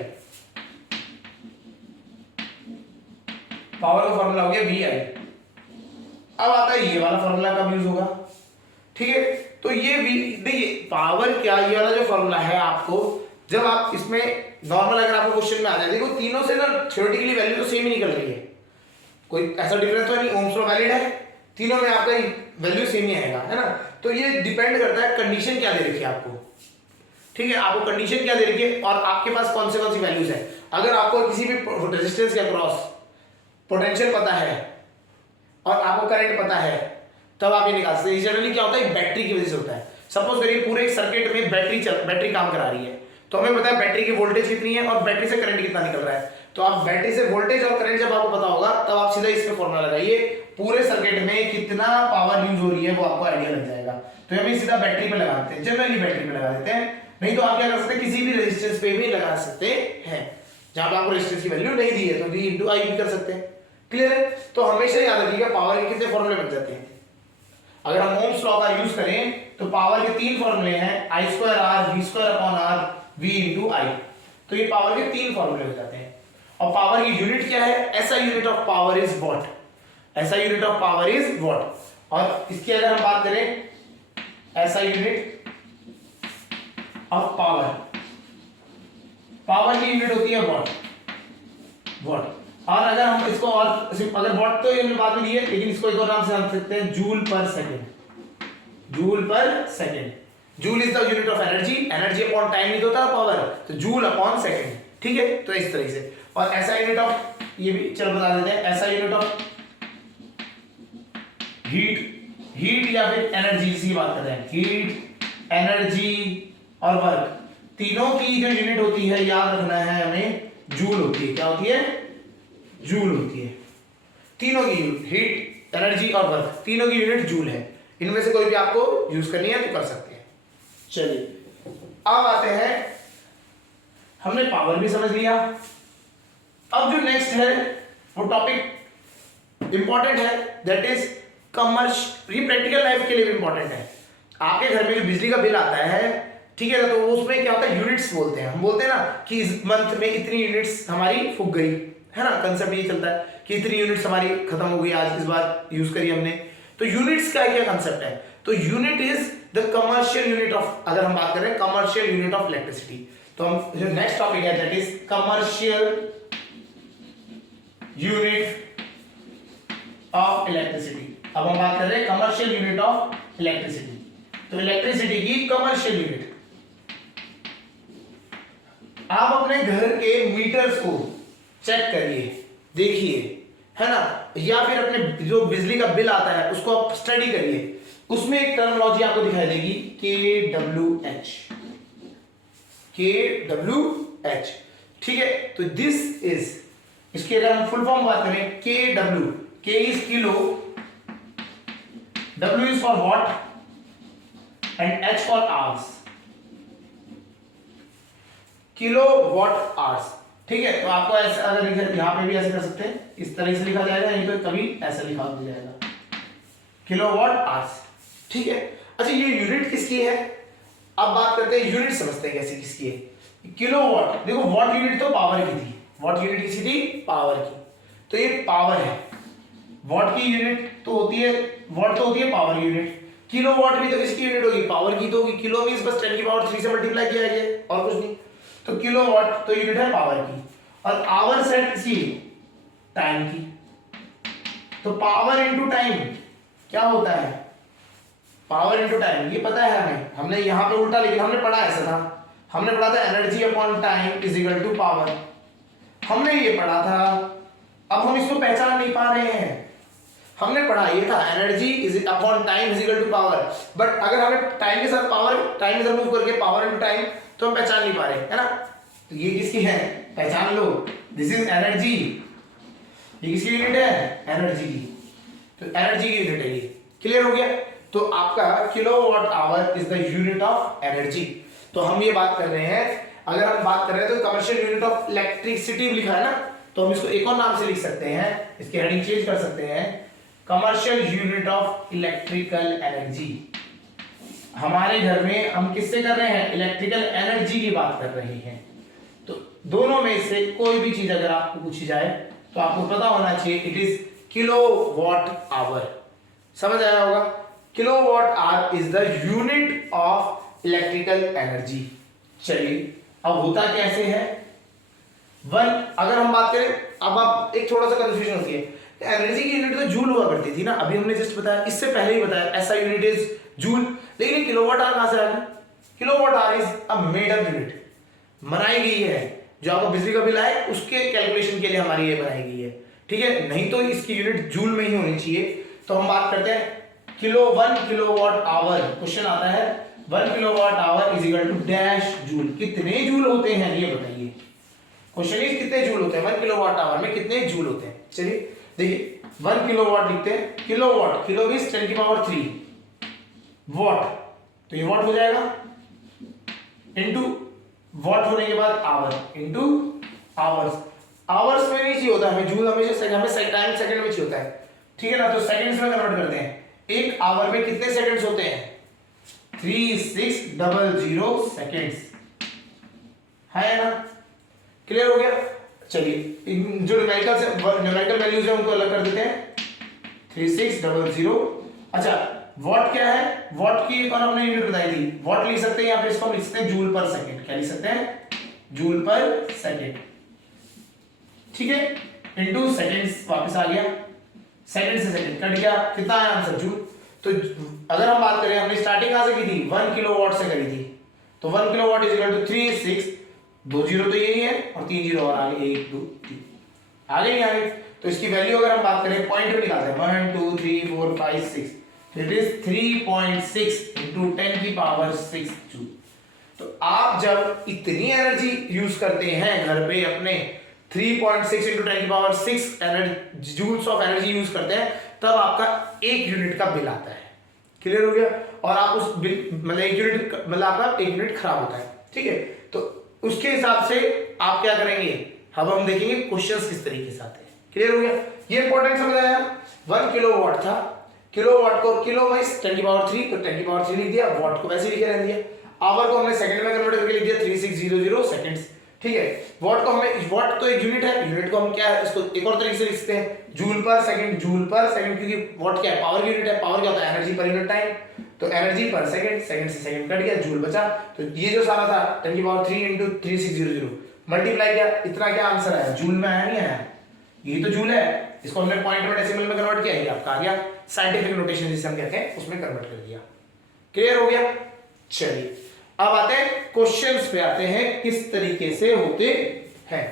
पावर का फॉर्मूला हो गया VI। अब आता है ये वाला फॉर्मूला कब यूज होगा, ठीक है। तो ये देखिए पावर क्या, ये वाला जो फॉर्मूला है आपको, जब आप इसमें नॉर्मल अगर आपको क्वेश्चन में आ जाए, देखो तीनों से ना थ्योरेटिकली वैल्यू तो सेम ही निकल रही है, कोई ऐसा डिफरेंस तो नहीं, ओम्स लॉ वैलिड है, तीनों में आपका वैल्यू सेम ही आएगा, है ना। तो ये डिपेंड करता है कंडीशन क्या दे रखी है आपको, ठीक है, आपको कंडीशन क्या दे रखी है और आपके पास कौन सी वैल्यूज है। अगर आपको किसी भी रेजिस्टेंस के अक्रॉस पोटेंशियल पता है और आपको करंट पता है, तब आप ये निकाल सकते हैं। जनरली क्या होता है, बैटरी की वजह से होता है। सपोज करिए पूरे एक सर्किट में बैटरी काम करा रही है, तो हमें पता है बैटरी की वोल्टेज कितनी है और बैटरी से करंट कितना निकल रहा है। तो आप बैटरी से वोल्टेज और करंट जब आपको पता होगा, तब आप सीधा इसका फॉर्मूला लगाइए, पूरे सर्किट में कितना पावर यूज हो रही है वो आपको आइडिया लग जाएगा। तो हम सीधा बैटरी पे लगा देते हैं, जनरली बैटरी पे लगा देते हैं, नहीं तो आप क्या कर सकते हैं, किसी भी रेजिस्टेंस पे भी लगा सकते हैं, जहां पे आपको रेजिस्टेंस की वैल्यू नहीं दी है तो V इंटू I भी कर सकते हैं। क्लियर है। तो हमेशा याद रखिएगा पावर के कितने फॉर्मूले बन जाते हैं। अगर हम ओम्स लॉ का यूज करें तो पावर के 3 फॉर्मूले हैं, I square R, V square upon R, V into I। तो ये पावर के 3 फॉर्मूले हो जाते हैं। और पावर की यूनिट क्या है, ऐसा unit of power is watt, ऐसा unit of power is watt. और इसकी अगर हम बात करें, ऐसा यूनिट ऑफ पावर, पावर की यूनिट होती है वॉट, वॉट। और अगर हम इसको और अगर वॉट तो हमने बाद में दी है, लेकिन इसको एक और नाम से जान सकते हैं, जूल पर सेकेंड, जूल पर second. Joule is the unit of energy, energy upon time नहीं होता पावर, तो जूल अपॉन सेकेंड, ठीक है। तो इस तरह से। और ऐसा यूनिट ऑफ, ये भी चलो बता देते हैं, ऐसा यूनिट ऑफ हीट या फिर एनर्जी, जिसकी बात कर रहे हैं, हीट, एनर्जी और वर्क, तीनों की जो यूनिट होती है, याद रखना है हमें, जूल होती है। क्या होती है, जूल होती है। तीनों की हीट, एनर्जी और वर्क, तीनों की यूनिट जूल है। इनमें से कोई भी आपको यूज करनी है तो कर सकते हैं। चलिए अब आते हैं, हमने पावर भी समझ लिया। अब जो नेक्स्ट है वो टॉपिक इंपॉर्टेंट है, दैट इज कमर्शियल। ये प्रैक्टिकल लाइफ के लिए भी इंपॉर्टेंट है। आपके घर में जो बिजली का बिल आता है, ठीक है ना, तो उसमें क्या होता है, यूनिट्स बोलते हैं। हम बोलते हैं ना कि इस मंथ में इतनी यूनिट्स हमारी फूक गई, है ना। कंसेप्ट ये चलता है कि इतनी यूनिट्स हमारी खत्म हो गई, आज इस बार यूज करी हमने। तो यूनिट्स का क्या कंसेप्ट है, तो unit is the commercial unit of, अगर हम बात करें कमर्शियल यूनिट ऑफ इलेक्ट्रिसिटी, तो हम जो नेक्स्ट टॉपिक है that is commercial unit of electricity. अब हम बात कर रहे हैं कमर्शियल यूनिट ऑफ इलेक्ट्रिसिटी। तो इलेक्ट्रिसिटी की कमर्शियल यूनिट, आप अपने घर के मीटर्स को चेक करिए, देखिए, है ना, या फिर अपने जो बिजली का बिल आता है उसको आप स्टडी करिए। उसमें एक टर्मिनोलॉजी आपको दिखाई देगी KWH, KWH। ठीक है, तो दिस इज, इसकी अगर हम फुल फॉर्म बात करें, के डब्ल्यू, के is kilo, W is for what and H for hours, kilo watt hours. ठीक है, तो आपको ऐसा अगर लिखा, यहां पे भी ऐसे कर सकते हैं, इस तरह से लिखा जाएगा, नहीं तो कभी ऐसा लिखा दिया जाएगा, किलो वॉट आवर्स। ठीक है, अच्छा ये यूनिट किसकी है, अब बात करते हैं यूनिट, समझते हैं कैसे किसकी है। किलो वॉट, देखो वॉट यूनिट तो पावर की थी, वॉट यूनिट किसी थी, पावर की, तो ये पावर है। वॉट की यूनिट तो होती है, वॉट तो होती है पावर यूनिट, किलो वॉट भी तो किसकी यूनिट होगी, पावर की तो होगी। किलो मींस बस 10 की पावर 3 से मल्टीप्लाई किया गया और कुछ नहीं, तो किलो वॉट तो यूनिट है पावर की, और आवर्स है किसी टाइम की, तो पावर इनटू टाइम क्या होता है, पावर इनटू टाइम, ये पता है हमें, हमने यहां पे उल्टा, लेकिन हमने पढ़ा ऐसा था, हमने पढ़ा था energy upon time is equal to power, हमने ये पढ़ा था। अब हम इसको पहचान नहीं पा रहे हैं, हमने पढ़ा ये था energy is upon time is equal to power, but अगर हमें टाइम के साथ पावर, टाइम इधर मूव करके पावर इनटू टाइम, तो हम पहचान नहीं पा रहे, है ना। तो ये किसकी है, पहचान लो, दिस इज एनर्जी, ये किसकी यूनिट है, एनर्जी की, तो एनर्जी की यूनिट है ये, क्लियर हो गया। तो आपका kilowatt hour is the unit of energy. तो हम ये बात कर रहे हैं, अगर हम बात कर रहे हैं तो कमर्शियल यूनिट ऑफ इलेक्ट्रिसिटी लिखा है ना, तो हम इसको एक और नाम से लिख सकते हैं, इसकी हेडिंग चेंज कर सकते हैं, commercial unit of electrical energy. हमारे घर में हम किससे कर रहे हैं, इलेक्ट्रिकल एनर्जी की बात कर रहे हैं। तो दोनों में से कोई भी चीज अगर आपको पूछी जाए तो आपको पता होना चाहिए, इट इज किलोवाट आवर, समझ आया होगा। Kilowatt hour is the unit of electrical energy. चलिए अब होता कैसे है, वन, अगर हम बात करें, अब आप एक थोड़ा सा कंफ्यूजन होती है, एनर्जी की यूनिट तो जूल हुआ करती थी ना, अभी हमने जस्ट बताया, इससे पहले ही बताया ऐसा यूनिट इज जूल, लेकिन किलोवाट आवर कहां से आ गया, kilowatt hour is a made up unit, बनाई गई है, जो आपको बिजली का बिल आए उसके कैलकुलेशन के लिए हमारी ये बनाई गई है, ठीक है, नहीं तो इसकी यूनिट जूल में ही होनी चाहिए। तो हम बात करते हैं किलो, 1 किलोवाट आवर, क्वेश्चन आता है 1 kilowatt hour is equal to dash joule, कितने जूल होते हैं ये बताइए, क्वेश्चन इज कितने जूल होते हैं, 1 किलोवाट आवर में कितने जूल होते हैं। चलिए देखिए 1 किलोवाट लिखते हैं, किलोवाट, किलो मींस 10 की पावर 3, वॉट, तो ये वॉट हो जाएगा, इनटू वॉट होने के बाद आवर इनटू आवर्स, आवर्स में नहीं चाहिए होता हमें जूल, हमें टाइम सेकंड में चाहिए होता है, ठीक है ना, तो सेकंड्स में कन्वर्ट करते हैं, एक आवर में कितने सेकंड्स होते हैं, 3600 सेकंड्स, है ना, क्लियर हो गया। चलिए जो न्यूमेरिकल वैल्यूज है उनको अलग कर देते हैं, 3600। अच्छा वॉट क्या है, वॉट की एक और हमने यूनिट बताई थी, वॉट लिख सकते हैं, या फिर इसको हम लिख सकते हैं जूल पर सेकंड, क्या लिख सकते हैं, जूल पर सेकंड, ठीक है, इनटू सेकंड्स, वापस आ गया, सेकंड से सेकंड कट गया, कितना आया आंसर, जूल। तो अगर हम बात करें, हमने स्टार्टिंग कहां से की थी, 1 किलोवाट से करी थी, तो 1 kilowatt is equal to 36, 2 zero तो यही है और 3 जीरो और आगे 1 2 3 आगे नहीं आगे, तो इसकी वैल्यू अगर हम बात करें पॉइंट में निकालते हैं, 1 2 3 4 5 6, इट इज 3.6 into 10 की पावर 6 जूल। तो आप जब इतनी एनर्जी यूज करते हैं घर पे अपने, 3.6 into 10 की power 6 energy joules of energy use करते हैं, तब आपका एक यूनिट का बिल आता है, क्लियर हो गया। और आप उस बिल मतलब एक यूनिट मतलब आपका एक यूनिट खराब होता है, ठीक है, तो उसके हिसाब से आप क्या करेंगे, अब हम देखेंगे क्वेश्चंस किस तरीके से आते हैं, क्लियर हो गया, ये इंपॉर्टेंट समझ आया। 1 किलोवाट था, किलोवाट को किलो में 10 की पावर 3, तो 10 की पावर 3 लिख दिया, वॉट को वैसे लिखे रहने दिया, आवर को हमने सेकंड में कन्वर्ट करके लिख दिया 3600 सेकंड्स, ठीक है। वॉट को हमें, वॉट तो एक यूनिट है, यूनिट को हम क्या है, इसको एक और तरीके से लिखते हैं, जूल पर सेकंड, जूल पर सेकंड, क्योंकि वॉट क्या है, पावर की यूनिट है, पावर क्या होता है, एनर्जी पर यूनिट टाइम, तो एनर्जी पर सेकंड, सेकंड से सेकंड कट गया, जूल बचा, तो ये जो सारा था 10 की पावर 3 into 3600 मल्टीप्लाई किया, इतना क्या आंसर आया, जूल में आया नहीं आया, ये तो जूल है, इसको हमने पॉइंट में डेसिमल में कन्वर्ट किया, ये आपका आ गया, साइंटिफिक नोटेशन जिसे हम कहते हैं उसमें कन्वर्ट कर दिया, क्लियर हो गया। चलिए अब आते हैं क्वेश्चंस पे, आते हैं किस तरीके से होते हैं।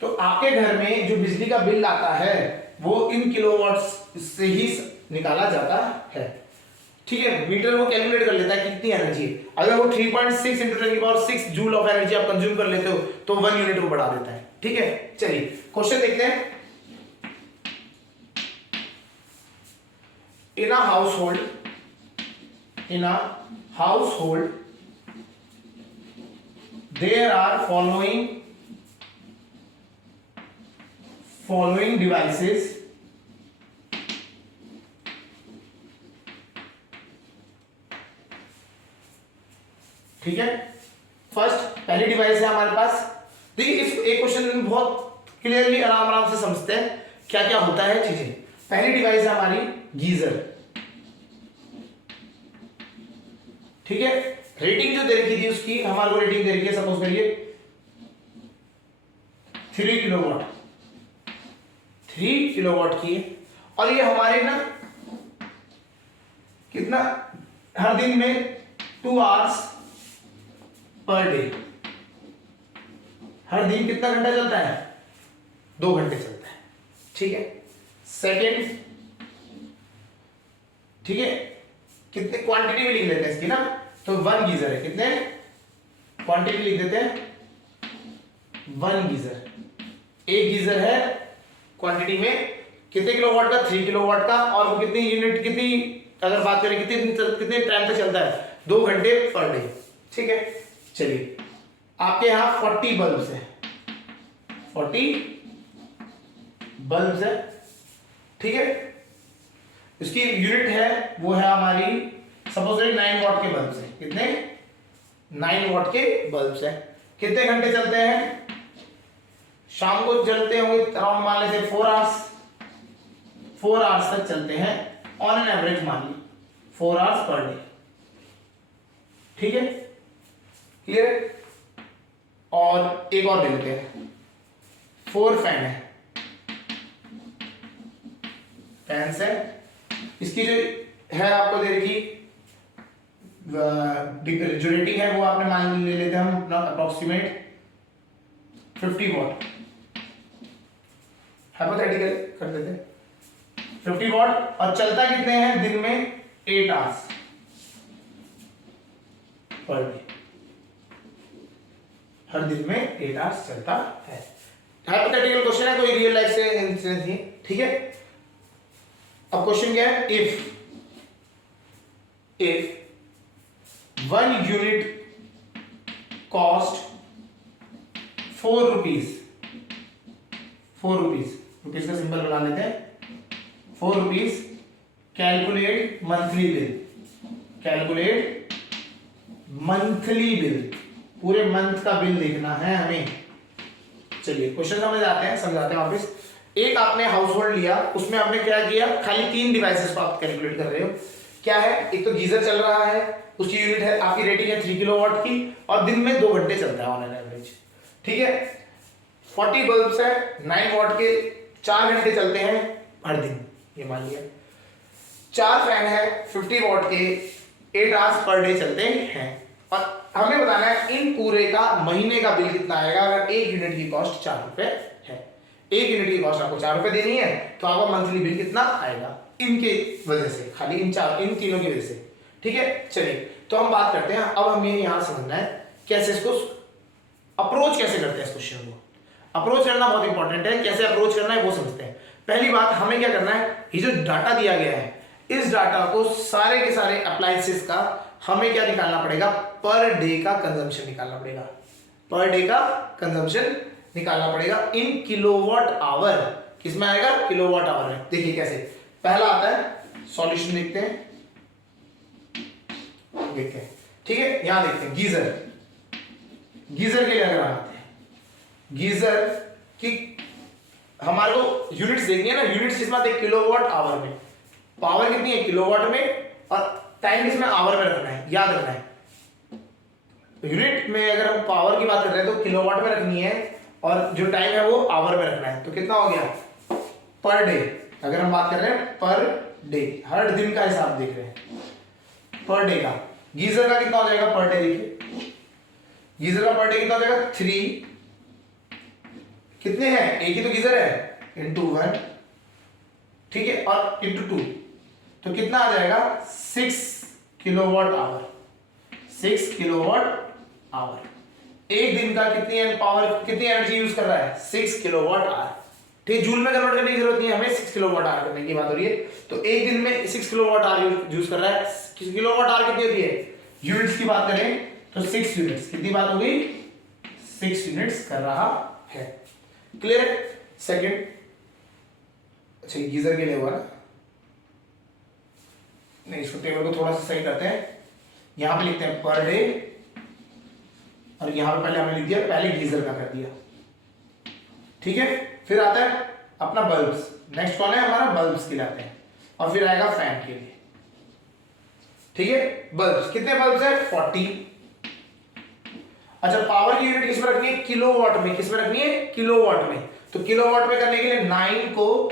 तो आपके घर में जो बिजली का बिल आता है वो इन किलोवाट्स से ही निकाला जाता है। ठीक है, मीटर वो कैलकुलेट कर लेता है कि कितनी एनर्जी है। अगर वो 3.6 इंटू 10⁶ जूल ऑफ एनर्जी आप कंज्यूम कर लेते हो तो 1 यूनिट वो बढ़ा देता है। ठीक है, चलिए क्वेश्चन देखते हैं। In a household there are following devices ठीक है। फर्स्ट पहली डिवाइस है हमारे पास। देखिए इस एक क्वेश्चन में बहुत क्लियरली आराम से समझते हैं क्या क्या होता है चीजें। पहली डिवाइस है हमारी गीजर। ठीक है, रेटिंग जो दे रखी थी उसकी हमारे को रेटिंग दे रखी है, सपोज करिए 3 किलोवाट, 3 किलोवाट की है। और ये हमारे ना कितना हर दिन में 2 आवर्स पर डे, हर दिन कितना घंटा चलता है? 2 घंटे चलता है। ठीक है, सेकेंड, ठीक है, कितने क्वांटिटी में लिख लेते हैं इसकी ना, तो 1 गीजर है, कितने क्वांटिटी लिख देते हैं 1 गीजर। एक गीजर है क्वांटिटी में कितने किलोवाट का? 3 किलोवाट का। और वो कितनी यूनिट, कितनी अगर बात करें कितने टाइम तक चलता है? 2 घंटे पर डे। ठीक है, चलिए आपके यहां 40 बल्ब्स है, 40 बल्ब्स है। ठीक है, इसकी यूनिट है वो है हमारी सपोज 9 वाट के बल्ब्स है। कितने? 9 वाट के बल्ब्स है। कितने घंटे चलते हैं? शाम को चलते होंगे अराउंड मान लेते 4 आवर्स, 4 आवर्स तक चलते हैं ऑन एन एवरेज, मान ली 4 आवर्स पर डे। ठीक है, क्लियर। और एक और ले लेते हैं, 4 फैन है, फैंस है। इसकी जो है आपको दे रखी जो रेटिंग है वो आपने मान ले लेते हैं हम अपना अप्रोक्सीमेट 50 वाट, हाइपोथेटिकल कर देते हैं 50 वाट। और चलता कितने हैं दिन में? 8 आवर्स पर डे, हर दिन में 8 आवर्स चलता है। हाइपोथेटिकल क्वेश्चन है, कोई रियल लाइफ से इंसिडेंस नहीं। ठीक है, अब क्वेश्चन क्या है? If 1 unit cost 4 rupees, 4 rupees, rupees का सिंबल बना लेते हैं, 4 rupees. Calculate monthly bill, calculate monthly bill, पूरे मंथ का बिल देखना है हमें। चलिए क्वेश्चन समझ आते हैं, समझाते हैं वापस। एक आपने हाउस होल्ड लिया, उसमें आपने क्या किया? खाली 3 डिवाइसेस को आप कैलकुलेट कर रहे हो। क्या है? एक तो गीजर चल रहा है, उसकी यूनिट है, आपकी रेटिंग है 3 किलोवाट की, और दिन में 2 घंटे चलता है ऑन एन एवरेज। ठीक है, 40 बल्ब्स है 9 वाट के, 4 घंटे चलते हैं हर दिन, ये मान लिया। 4 फैन है 50 वाट के, 8 आवर्स पर डे चलते हैं। और हमें बताना है इन पूरे का महीने का बिल कितना आएगा अगर 1 यूनिट की कॉस्ट 4 रुपए है। 1 यूनिट की कॉस्ट आपको 4 रुपए देनी है, तो आपका मंथली बिल कितना आएगा इनके वजह से, खाली इन तीनों की वजह से। ठीक है, चलिए तो हम बात करते हैं। अब हमें यहां समझना है कैसे इसको अप्रोच कैसे करते हैं इस क्वेश्चन को। अप्रोच करना बहुत इंपॉर्टेंट है, कैसे अप्रोच करना है वो समझते हैं। पहली बात हमें क्या करना है, ये जो डाटा दिया गया है इस डाटा को सारे के सारे अप्लायंसेस का हमें क्या निकालना पड़ेगा? पर डे का कंजम्पशन निकालना पड़ेगा, पर डे का कंजम्पशन निकालना पड़ेगा इन किलोवाट आवर। किसमें आएगा? किलोवाट आवर में। देखिए कैसे, पहला आता है सॉल्यूशन, देखते हैं, देखते हैं। ठीक है, यहां देखते हैं गीजर, गीजर के लिए अगर आते हैं, गीजर की हमारे को यूनिट्स देखनी है ना, यूनिट्स किस बात है? किलोवाट आवर में। पावर कितनी है? किलोवाट में, और टाइम किसमें? आवर में रखना है, याद रखना है। यूनिट में अगर हम पावर की बात कर रहे हैं तो किलोवाट में रखनी है, और जो टाइम है वो आवर में रखना है। तो कितना हो गया? Per day. अगर हम बात कर रहे हैं पर डे, हर दिन का हिसाब देख रहे हैं, पर डे का। गीजर का कितना हो जाएगा पर डे? देखिए गीजर का पर डे कितना हो जाएगा? 3, कितने हैं? एक ही तो गीजर है, इंटू 1, ठीक है, और इंटू 2, तो कितना आ जाएगा 6 किलोवाट आवर। 6 किलोवाट आवर एक दिन का कितनी पावर, कितनी एनर्जी यूज कर रहा है 6 किलोवाट आवर। ठीक, जूल में कन्वर्ट करने की जरूरत नहीं है हमें, 6 किलोवाट आवर करने की बात हो रही है। तो एक दिन में 6 किलोवाट आवर यूज कर रहा है। किलोवाट आवर कितनी होती है, यूनिट्स की बात करें तो 6 यूनिट्स, कितनी बात हो गई 6 यूनिट्स कर रहा है। क्लियर है। सेकंड, अच्छा गीजर के लिए हुआ ना, नहीं इसको टेबल को थोड़ा सा सही करते हैं। यहां पे लिखते हैं पर डे, और यहां पे पहले हमने लिख दिया, पहले गीजर का कर दिया। ठीक है, फिर आता है अपना बल्ब्स। नेक्स्ट कौन है हमारा, बल्ब्स के लिए आते हैं, और फिर आएगा फैन के लिए। ठीक है, बल्ब्स कितने बल्ब्स है 40। अच्छा, पावर की यूनिट किसमें रखनी है, किलोवाट में। किसमें रखनी है, किलोवाट में। तो किलोवाट में करने के लिए 9 को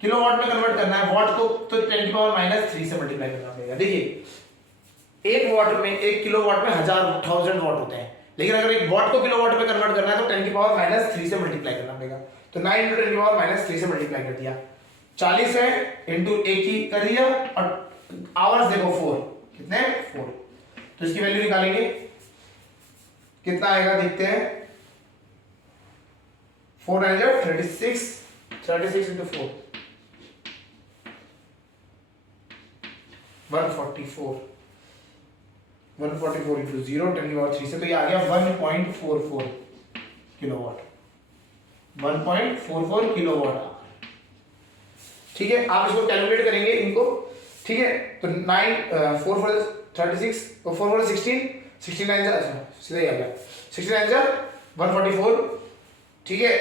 किलोवाट में कन्वर्ट करना है, वाट को तो 10⁻³ से मल्टीप्लाई करना पड़ेगा। देखिए एक वाट में, 1 किलोवाट में 1000 वाट होते हैं, लेकिन अगर एक वाट को किलोवाट में कन्वर्ट करना है तो 10⁻³ से मल्टीप्लाई करना पड़ेगा। तो 9 × 10⁻³ से मल्टीप्लाई कर दिया, 40 है इंटू 1 ही कर दिया, और आवर्स देखो 4, कितने 4। तो इसकी वैल्यू निकालेंगे, कितना आएगा देखते हैं। 4 9 36, 36 इंटू 4 144, 144 इंटू 0 10⁻³ से, तो ये आ गया 1.44 किलोवाट, 1.44 किलोवाट आवर। ठीक है, आप इसको कैलकुलेट करेंगे इनको। ठीक है, तो 9 4 4 36 और 4 4 16 69 अच्छा सीधा ही आ गया, 69 144। ठीक है,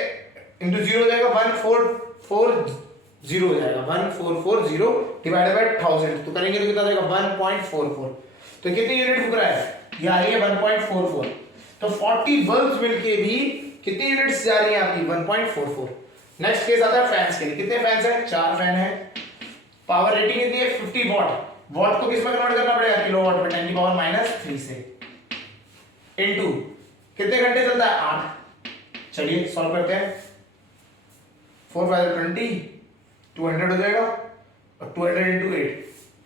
इंटू 0 हो जाएगा 1440 हो जाएगा, 1440 डिवाइडेड बाय 1000, तो करेंगे तो कितना जाएगा 1.44। तो कितनी यूनिट फूक रहा है, ये आ रही है 1.44। तो 40 बल्ब्स मिलके भी कितनी यूनिट्स जा रही है आपकी 1.44। नेक्स्ट केस आता है फैंस के लिए। कितने फैंस है, 4 फैन है। पावर रेटिंग कितनी है 50 वॉट। वॉट को किस में कन्वर्ट करना पड़ेगा, किलोवाट में, 10⁻³ से, इनटू कितने घंटे चलता है 8। चलिए सॉल्व करते हैं, 4 5 20, 200 हो जाएगा, और 200 इंटू 8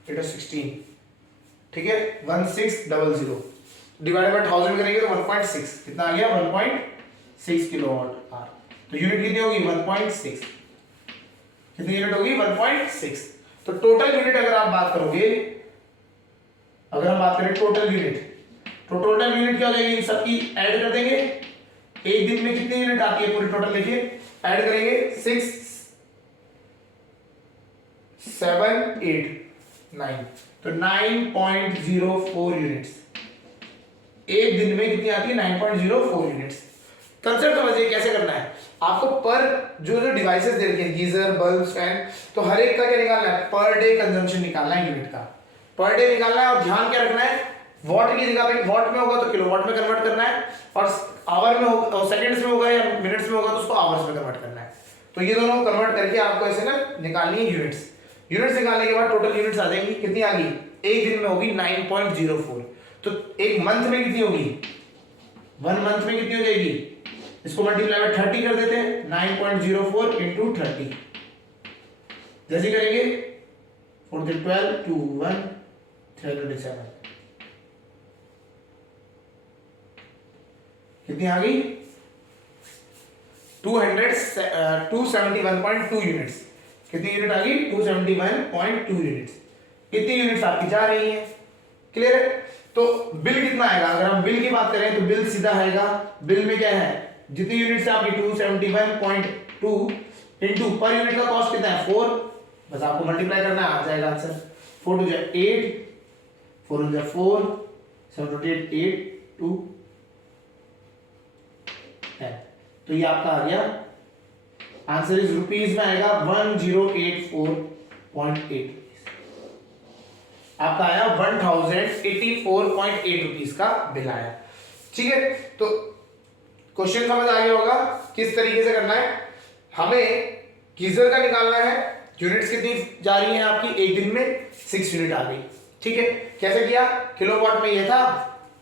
8 16। ठीक है, 1600 डिवाइडेड बाय 1000 करेंगे तो 1.6, कितना आ गया 1.6 किलोवाट आवर। तो यूनिट कितनी होगी 1.6, कितनी यूनिट होगी 1.6। तो टोटल यूनिट अगर आप बात करोगे, अगर हम बात करें टोटल यूनिट, तो टोटल यूनिट क्या हो जाएगी, इन सबकी ऐड कर देंगे। एक दिन में कितनी यूनिट आती है पूरी टोटल, देखिए ऐड करेंगे 6 7 8 9, तो 9.04 यूनिट्स एक दिन में कितनी आती है 9.04 यूनिट्स। कंसेप्ट समझिए कैसे करना है आपको। पर जो जो डिवाइसेस दे रखे हैं, गीजर, बल्ब, फैन, तो हर एक का क्या निकालना है, पर डे कंजम्पशन निकालना है यूनिट का, पर डे निकालना है। और ध्यान क्या रखना है, वॉट की जगह पे वॉट में होगा तो किलोवाट में कन्वर्ट करना है, और आवर में होगा, सेकंड्स में होगा या मिनट्स में होगा तो उसको आवर्स में कन्वर्ट करना है। तो ये दोनों कन्वर्ट करके आपको ऐसे ना निकालनी है यूनिट्स। यूनिट्स निकालने के बाद टोटल यूनिट्स आ जाएंगी, कितनी आ गई, एक दिन में होगी 9.04। तो एक मंथ में कितनी होगी, 1 मंथ में कितनी हो जाएगी, इसको मल्टीप्लाई बाय 30 कर देते हैं, 9.04 इंटू 30। जैसे करेंगे 4 12 2 1 327, कितनी आ गई 271.2 यूनिट्स। कितनी यूनिट आ गई 271.2 यूनिट्स। कितनी यूनिट्स आपकी जा रही हैं, क्लियर है। तो बिल कितना आएगा, अगर हम बिल की बात करें तो बिल सीधा आएगा, बिल में क्या है, जितनी यूनिट्स है आपकी 271.2 इंटू पर यूनिट का कॉस्ट कितना है 4, बस आपको मल्टीप्लाई करना है, आ जाएगा आंसर। 4 2 8, 4 2 4, 7 2 8 8 2 10। तो ये आपका आ गया आंसर इज रुपीज में आएगा 1084.8। आपका आया 1084.8 रुपीज का बिल आया। ठीक है, तो क्वेश्चन समझ आ गया होगा किस तरीके से करना है। हमें गीजर का निकालना है, यूनिट्स कितनी जा रही हैं आपकी, एक दिन में 6 यूनिट आ गई। ठीक है, कैसे किया, किलोवाट में ये था,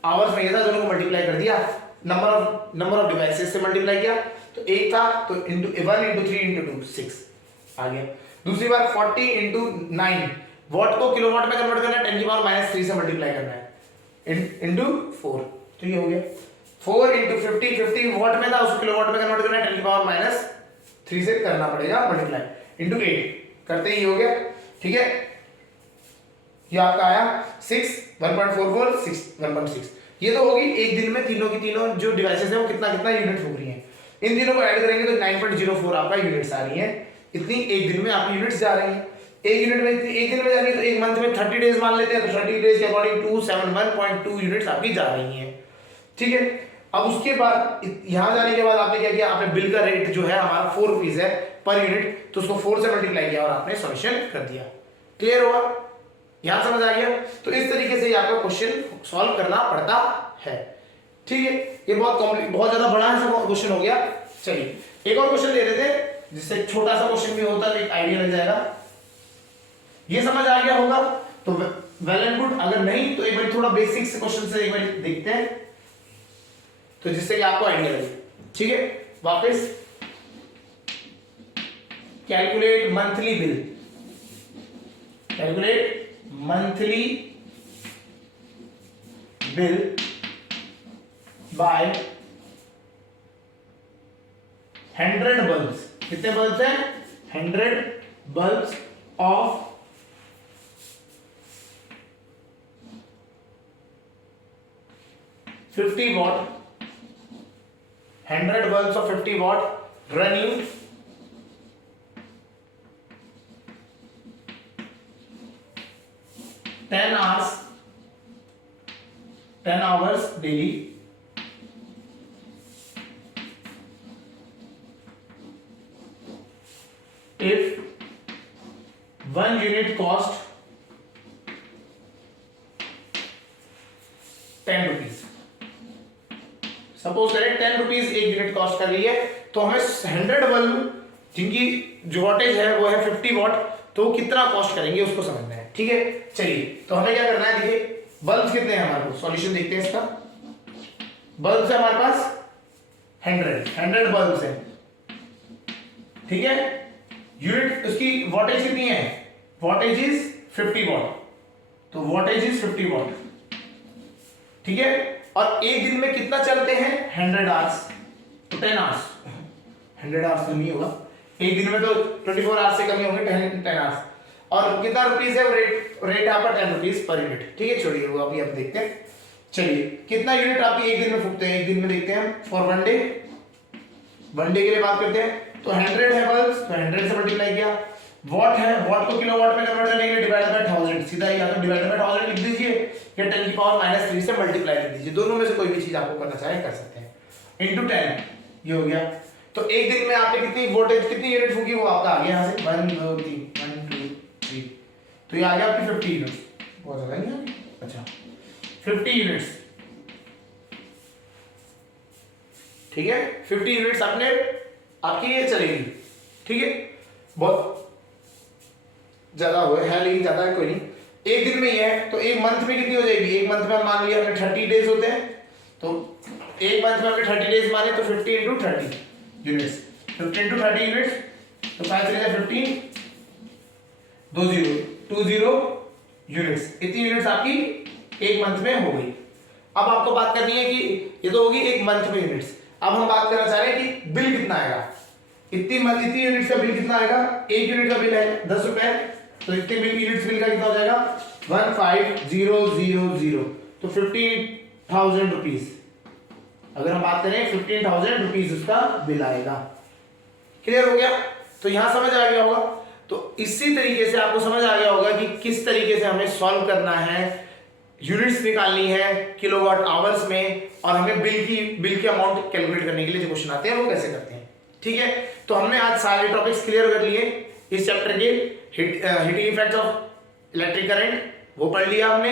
आवर्स में ये था, दोनों को मल्टीप्लाई कर दिया, नंबर ऑफ डिवाइसेस से मल्टीप्लाई किया, तो एक था तो इंटू 1 इंटू 3 इंटू 2 6 आ गया। दूसरी बार 40 इंटू 9, वॉट को किलोवाट में कन्वर्ट करना है, 10 की पावर -3 से मल्टीप्लाई करना है इंटू 4। तो ये हो गया 4 इंटू 50, 50 वॉट में था उसको किलोवाट में कन्वर्ट करना है, 10 की पावर -3 से करना पड़ेगा मल्टीप्लाई इंटू 8 करते ही हो गया। ठीक है, ये आपका आया 6 1.44 6 1.6। ये तो होगी एक दिन में तीनों की तीनों जो डिवाइसेस है वो कितना कितना यूनिट फूक रही हैं। इन तीनों को ऐड करेंगे तो 9.04 आपका यूनिट्स आ रही है। इतनी एक दिन में आपकी यूनिट्स जा रही हैं। एक यूनिट में एक दिन में जा रही है तो एक मंथ में 30 डेज मान लेते हैं, तो 30 डेज के अकॉर्डिंग 271.2 यूनिट्स आपकी जा रही हैं। ठीक है, अब उसके बाद यहां जाने के बाद आपने क्या किया, आपने बिल का रेट जो है हमारा 4 रुपीज है पर यूनिट, तो उसको 4 से मल्टीप्लाई किया और आपने सॉल्यूशन कर दिया। क्लियर हुआ, यहां समझ आ गया। तो इस तरीके से आपका क्वेश्चन सॉल्व करना पड़ता है। ठीक है, ये बहुत ज्यादा बड़ा है क्वेश्चन हो गया। चलिए एक और क्वेश्चन ले लेते हैं जिससे छोटा सा क्वेश्चन भी होता है, एक आइडिया लग जाएगा। ये समझ आ गया होगा तो वेल एंड गुड, अगर नहीं तो एक बार थोड़ा बेसिक से क्वेश्चन से एक बार देखते हैं तो जिससे कि आपको आइडिया लगे। ठीक है, वापस calculate monthly bill, calculate monthly bill bye 100 bulbs. कितने बल्ब्स हैं? 100 bulbs of 50 watt, 100 bulbs of 50 watt running 10 hours daily. If 1 unit cost 10 rupees, suppose करें 10 रुपीज एक यूनिट कॉस्ट कर रही है, तो हमें 100 बल्ब जिनकी जो वॉटेज है वो है 50 वॉट, तो कितना कॉस्ट करेंगे उसको समझना है। ठीक है, चलिए तो हमें क्या करना है, देखिए बल्ब कितने हैं हमारे पास, सॉल्यूशन देखते हैं इसका। बल्ब है हमारे पास 100 बल्ब है। ठीक है, यूनिट उसकी वॉटेज कितनी है, वॉटेज इज 50 वॉट, तो वॉटेज इज 50 वॉट। ठीक है, और एक दिन में कितना चलते हैं 100 आवर्स, तो 10 आवर्स, 100 आवर्स तो नहीं होगा, एक दिन में तो 24 आवर्स से कम ही होंगे, 10 आवर्स। और कितना रुपीस है रेट यहाँ पर 10 रुपीज पर यूनिट। ठीक है, छोड़िए वो अभी आप देखते हैं। चलिए कितना यूनिट आप एक दिन में फूकते हैं, एक दिन में देखते हैं फॉर वन डे के लिए बात करते हैं, तो 100 है बल्ब, तो 100 से मल्टीप्लाई किया। वॉट है, वॉट को किलोवाट में कन्वर्ट करने के लिए डिवाइड बाय 1000, सीधा ही आता डिवाइड बाय 1000 लिख दीजिए या 10 की पावर -3 से मल्टीप्लाई लिख दीजिए, दोनों में से कोई भी चीज आपको करना चाहे कर सकते हैं। इनटू 10 ये हो गया। तो एक दिन में आपने कितनी वोल्टेज कितनी यूनिट फूकी वो आपका आ गया यहां से 1 2 3 1 2 3, तो ये आ गया आपकी 50 यूनिट्स, बहुत ज्यादा नहीं आ गया, अच्छा 50 यूनिट्स। ठीक है, 50 यूनिट्स आपने आपकी ये चलेगी। ठीक है, बहुत ज्यादा हुआ है लेकिन ज्यादा है कोई नहीं, एक दिन में ये है, तो एक मंथ में कितनी हो जाएगी, एक मंथ में मान लिया हमने 30 डेज होते हैं, तो एक मंथ में हमने 30 डेज माने तो 50 इंटू 30 यूनिट्स, 50 इंटू 30 यूनिट्स, तो 5 चलेगा 15 20 यूनिट्स, इतनी यूनिट्स आपकी एक मंथ में हो गई। अब आपको बात करनी है कि ये तो होगी एक मंथ में यूनिट्स, अब हम बात करना चाह रहे हैं कि बिल कितना आएगा, इतनी यूनिट्स का बिल कितना आएगा, एक यूनिट का बिल है 10 रुपए, तो इतने बिल यूनिट्स बिल का कितना हो जाएगा 15000, तो 15,000 रुपीज। अगर हम बात करें 15,000 रुपीज उसका बिल आएगा। क्लियर हो गया, तो यहां समझ आ गया होगा। तो इसी तरीके से आपको समझ आ गया होगा कि किस तरीके से हमें सॉल्व करना है, यूनिट्स निकालनी है किलोवाट आवर्स में, और हमें बिल की अमाउंट कैलकुलेट करने के लिए जो क्वेश्चन आते हैं वो कैसे करते हैं। ठीक है, तो हमने आज सारे टॉपिक्स क्लियर कर लिए इस चैप्टर के। Heating effects of electric current वो पढ़ लिया हमने,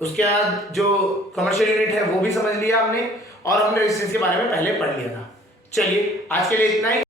उसके बाद जो कमर्शियल यूनिट है वो भी समझ लिया हमने, और हमने रेजिस्टेंस के बारे में पहले पढ़ लिया था। चलिए आज के लिए इतना ही।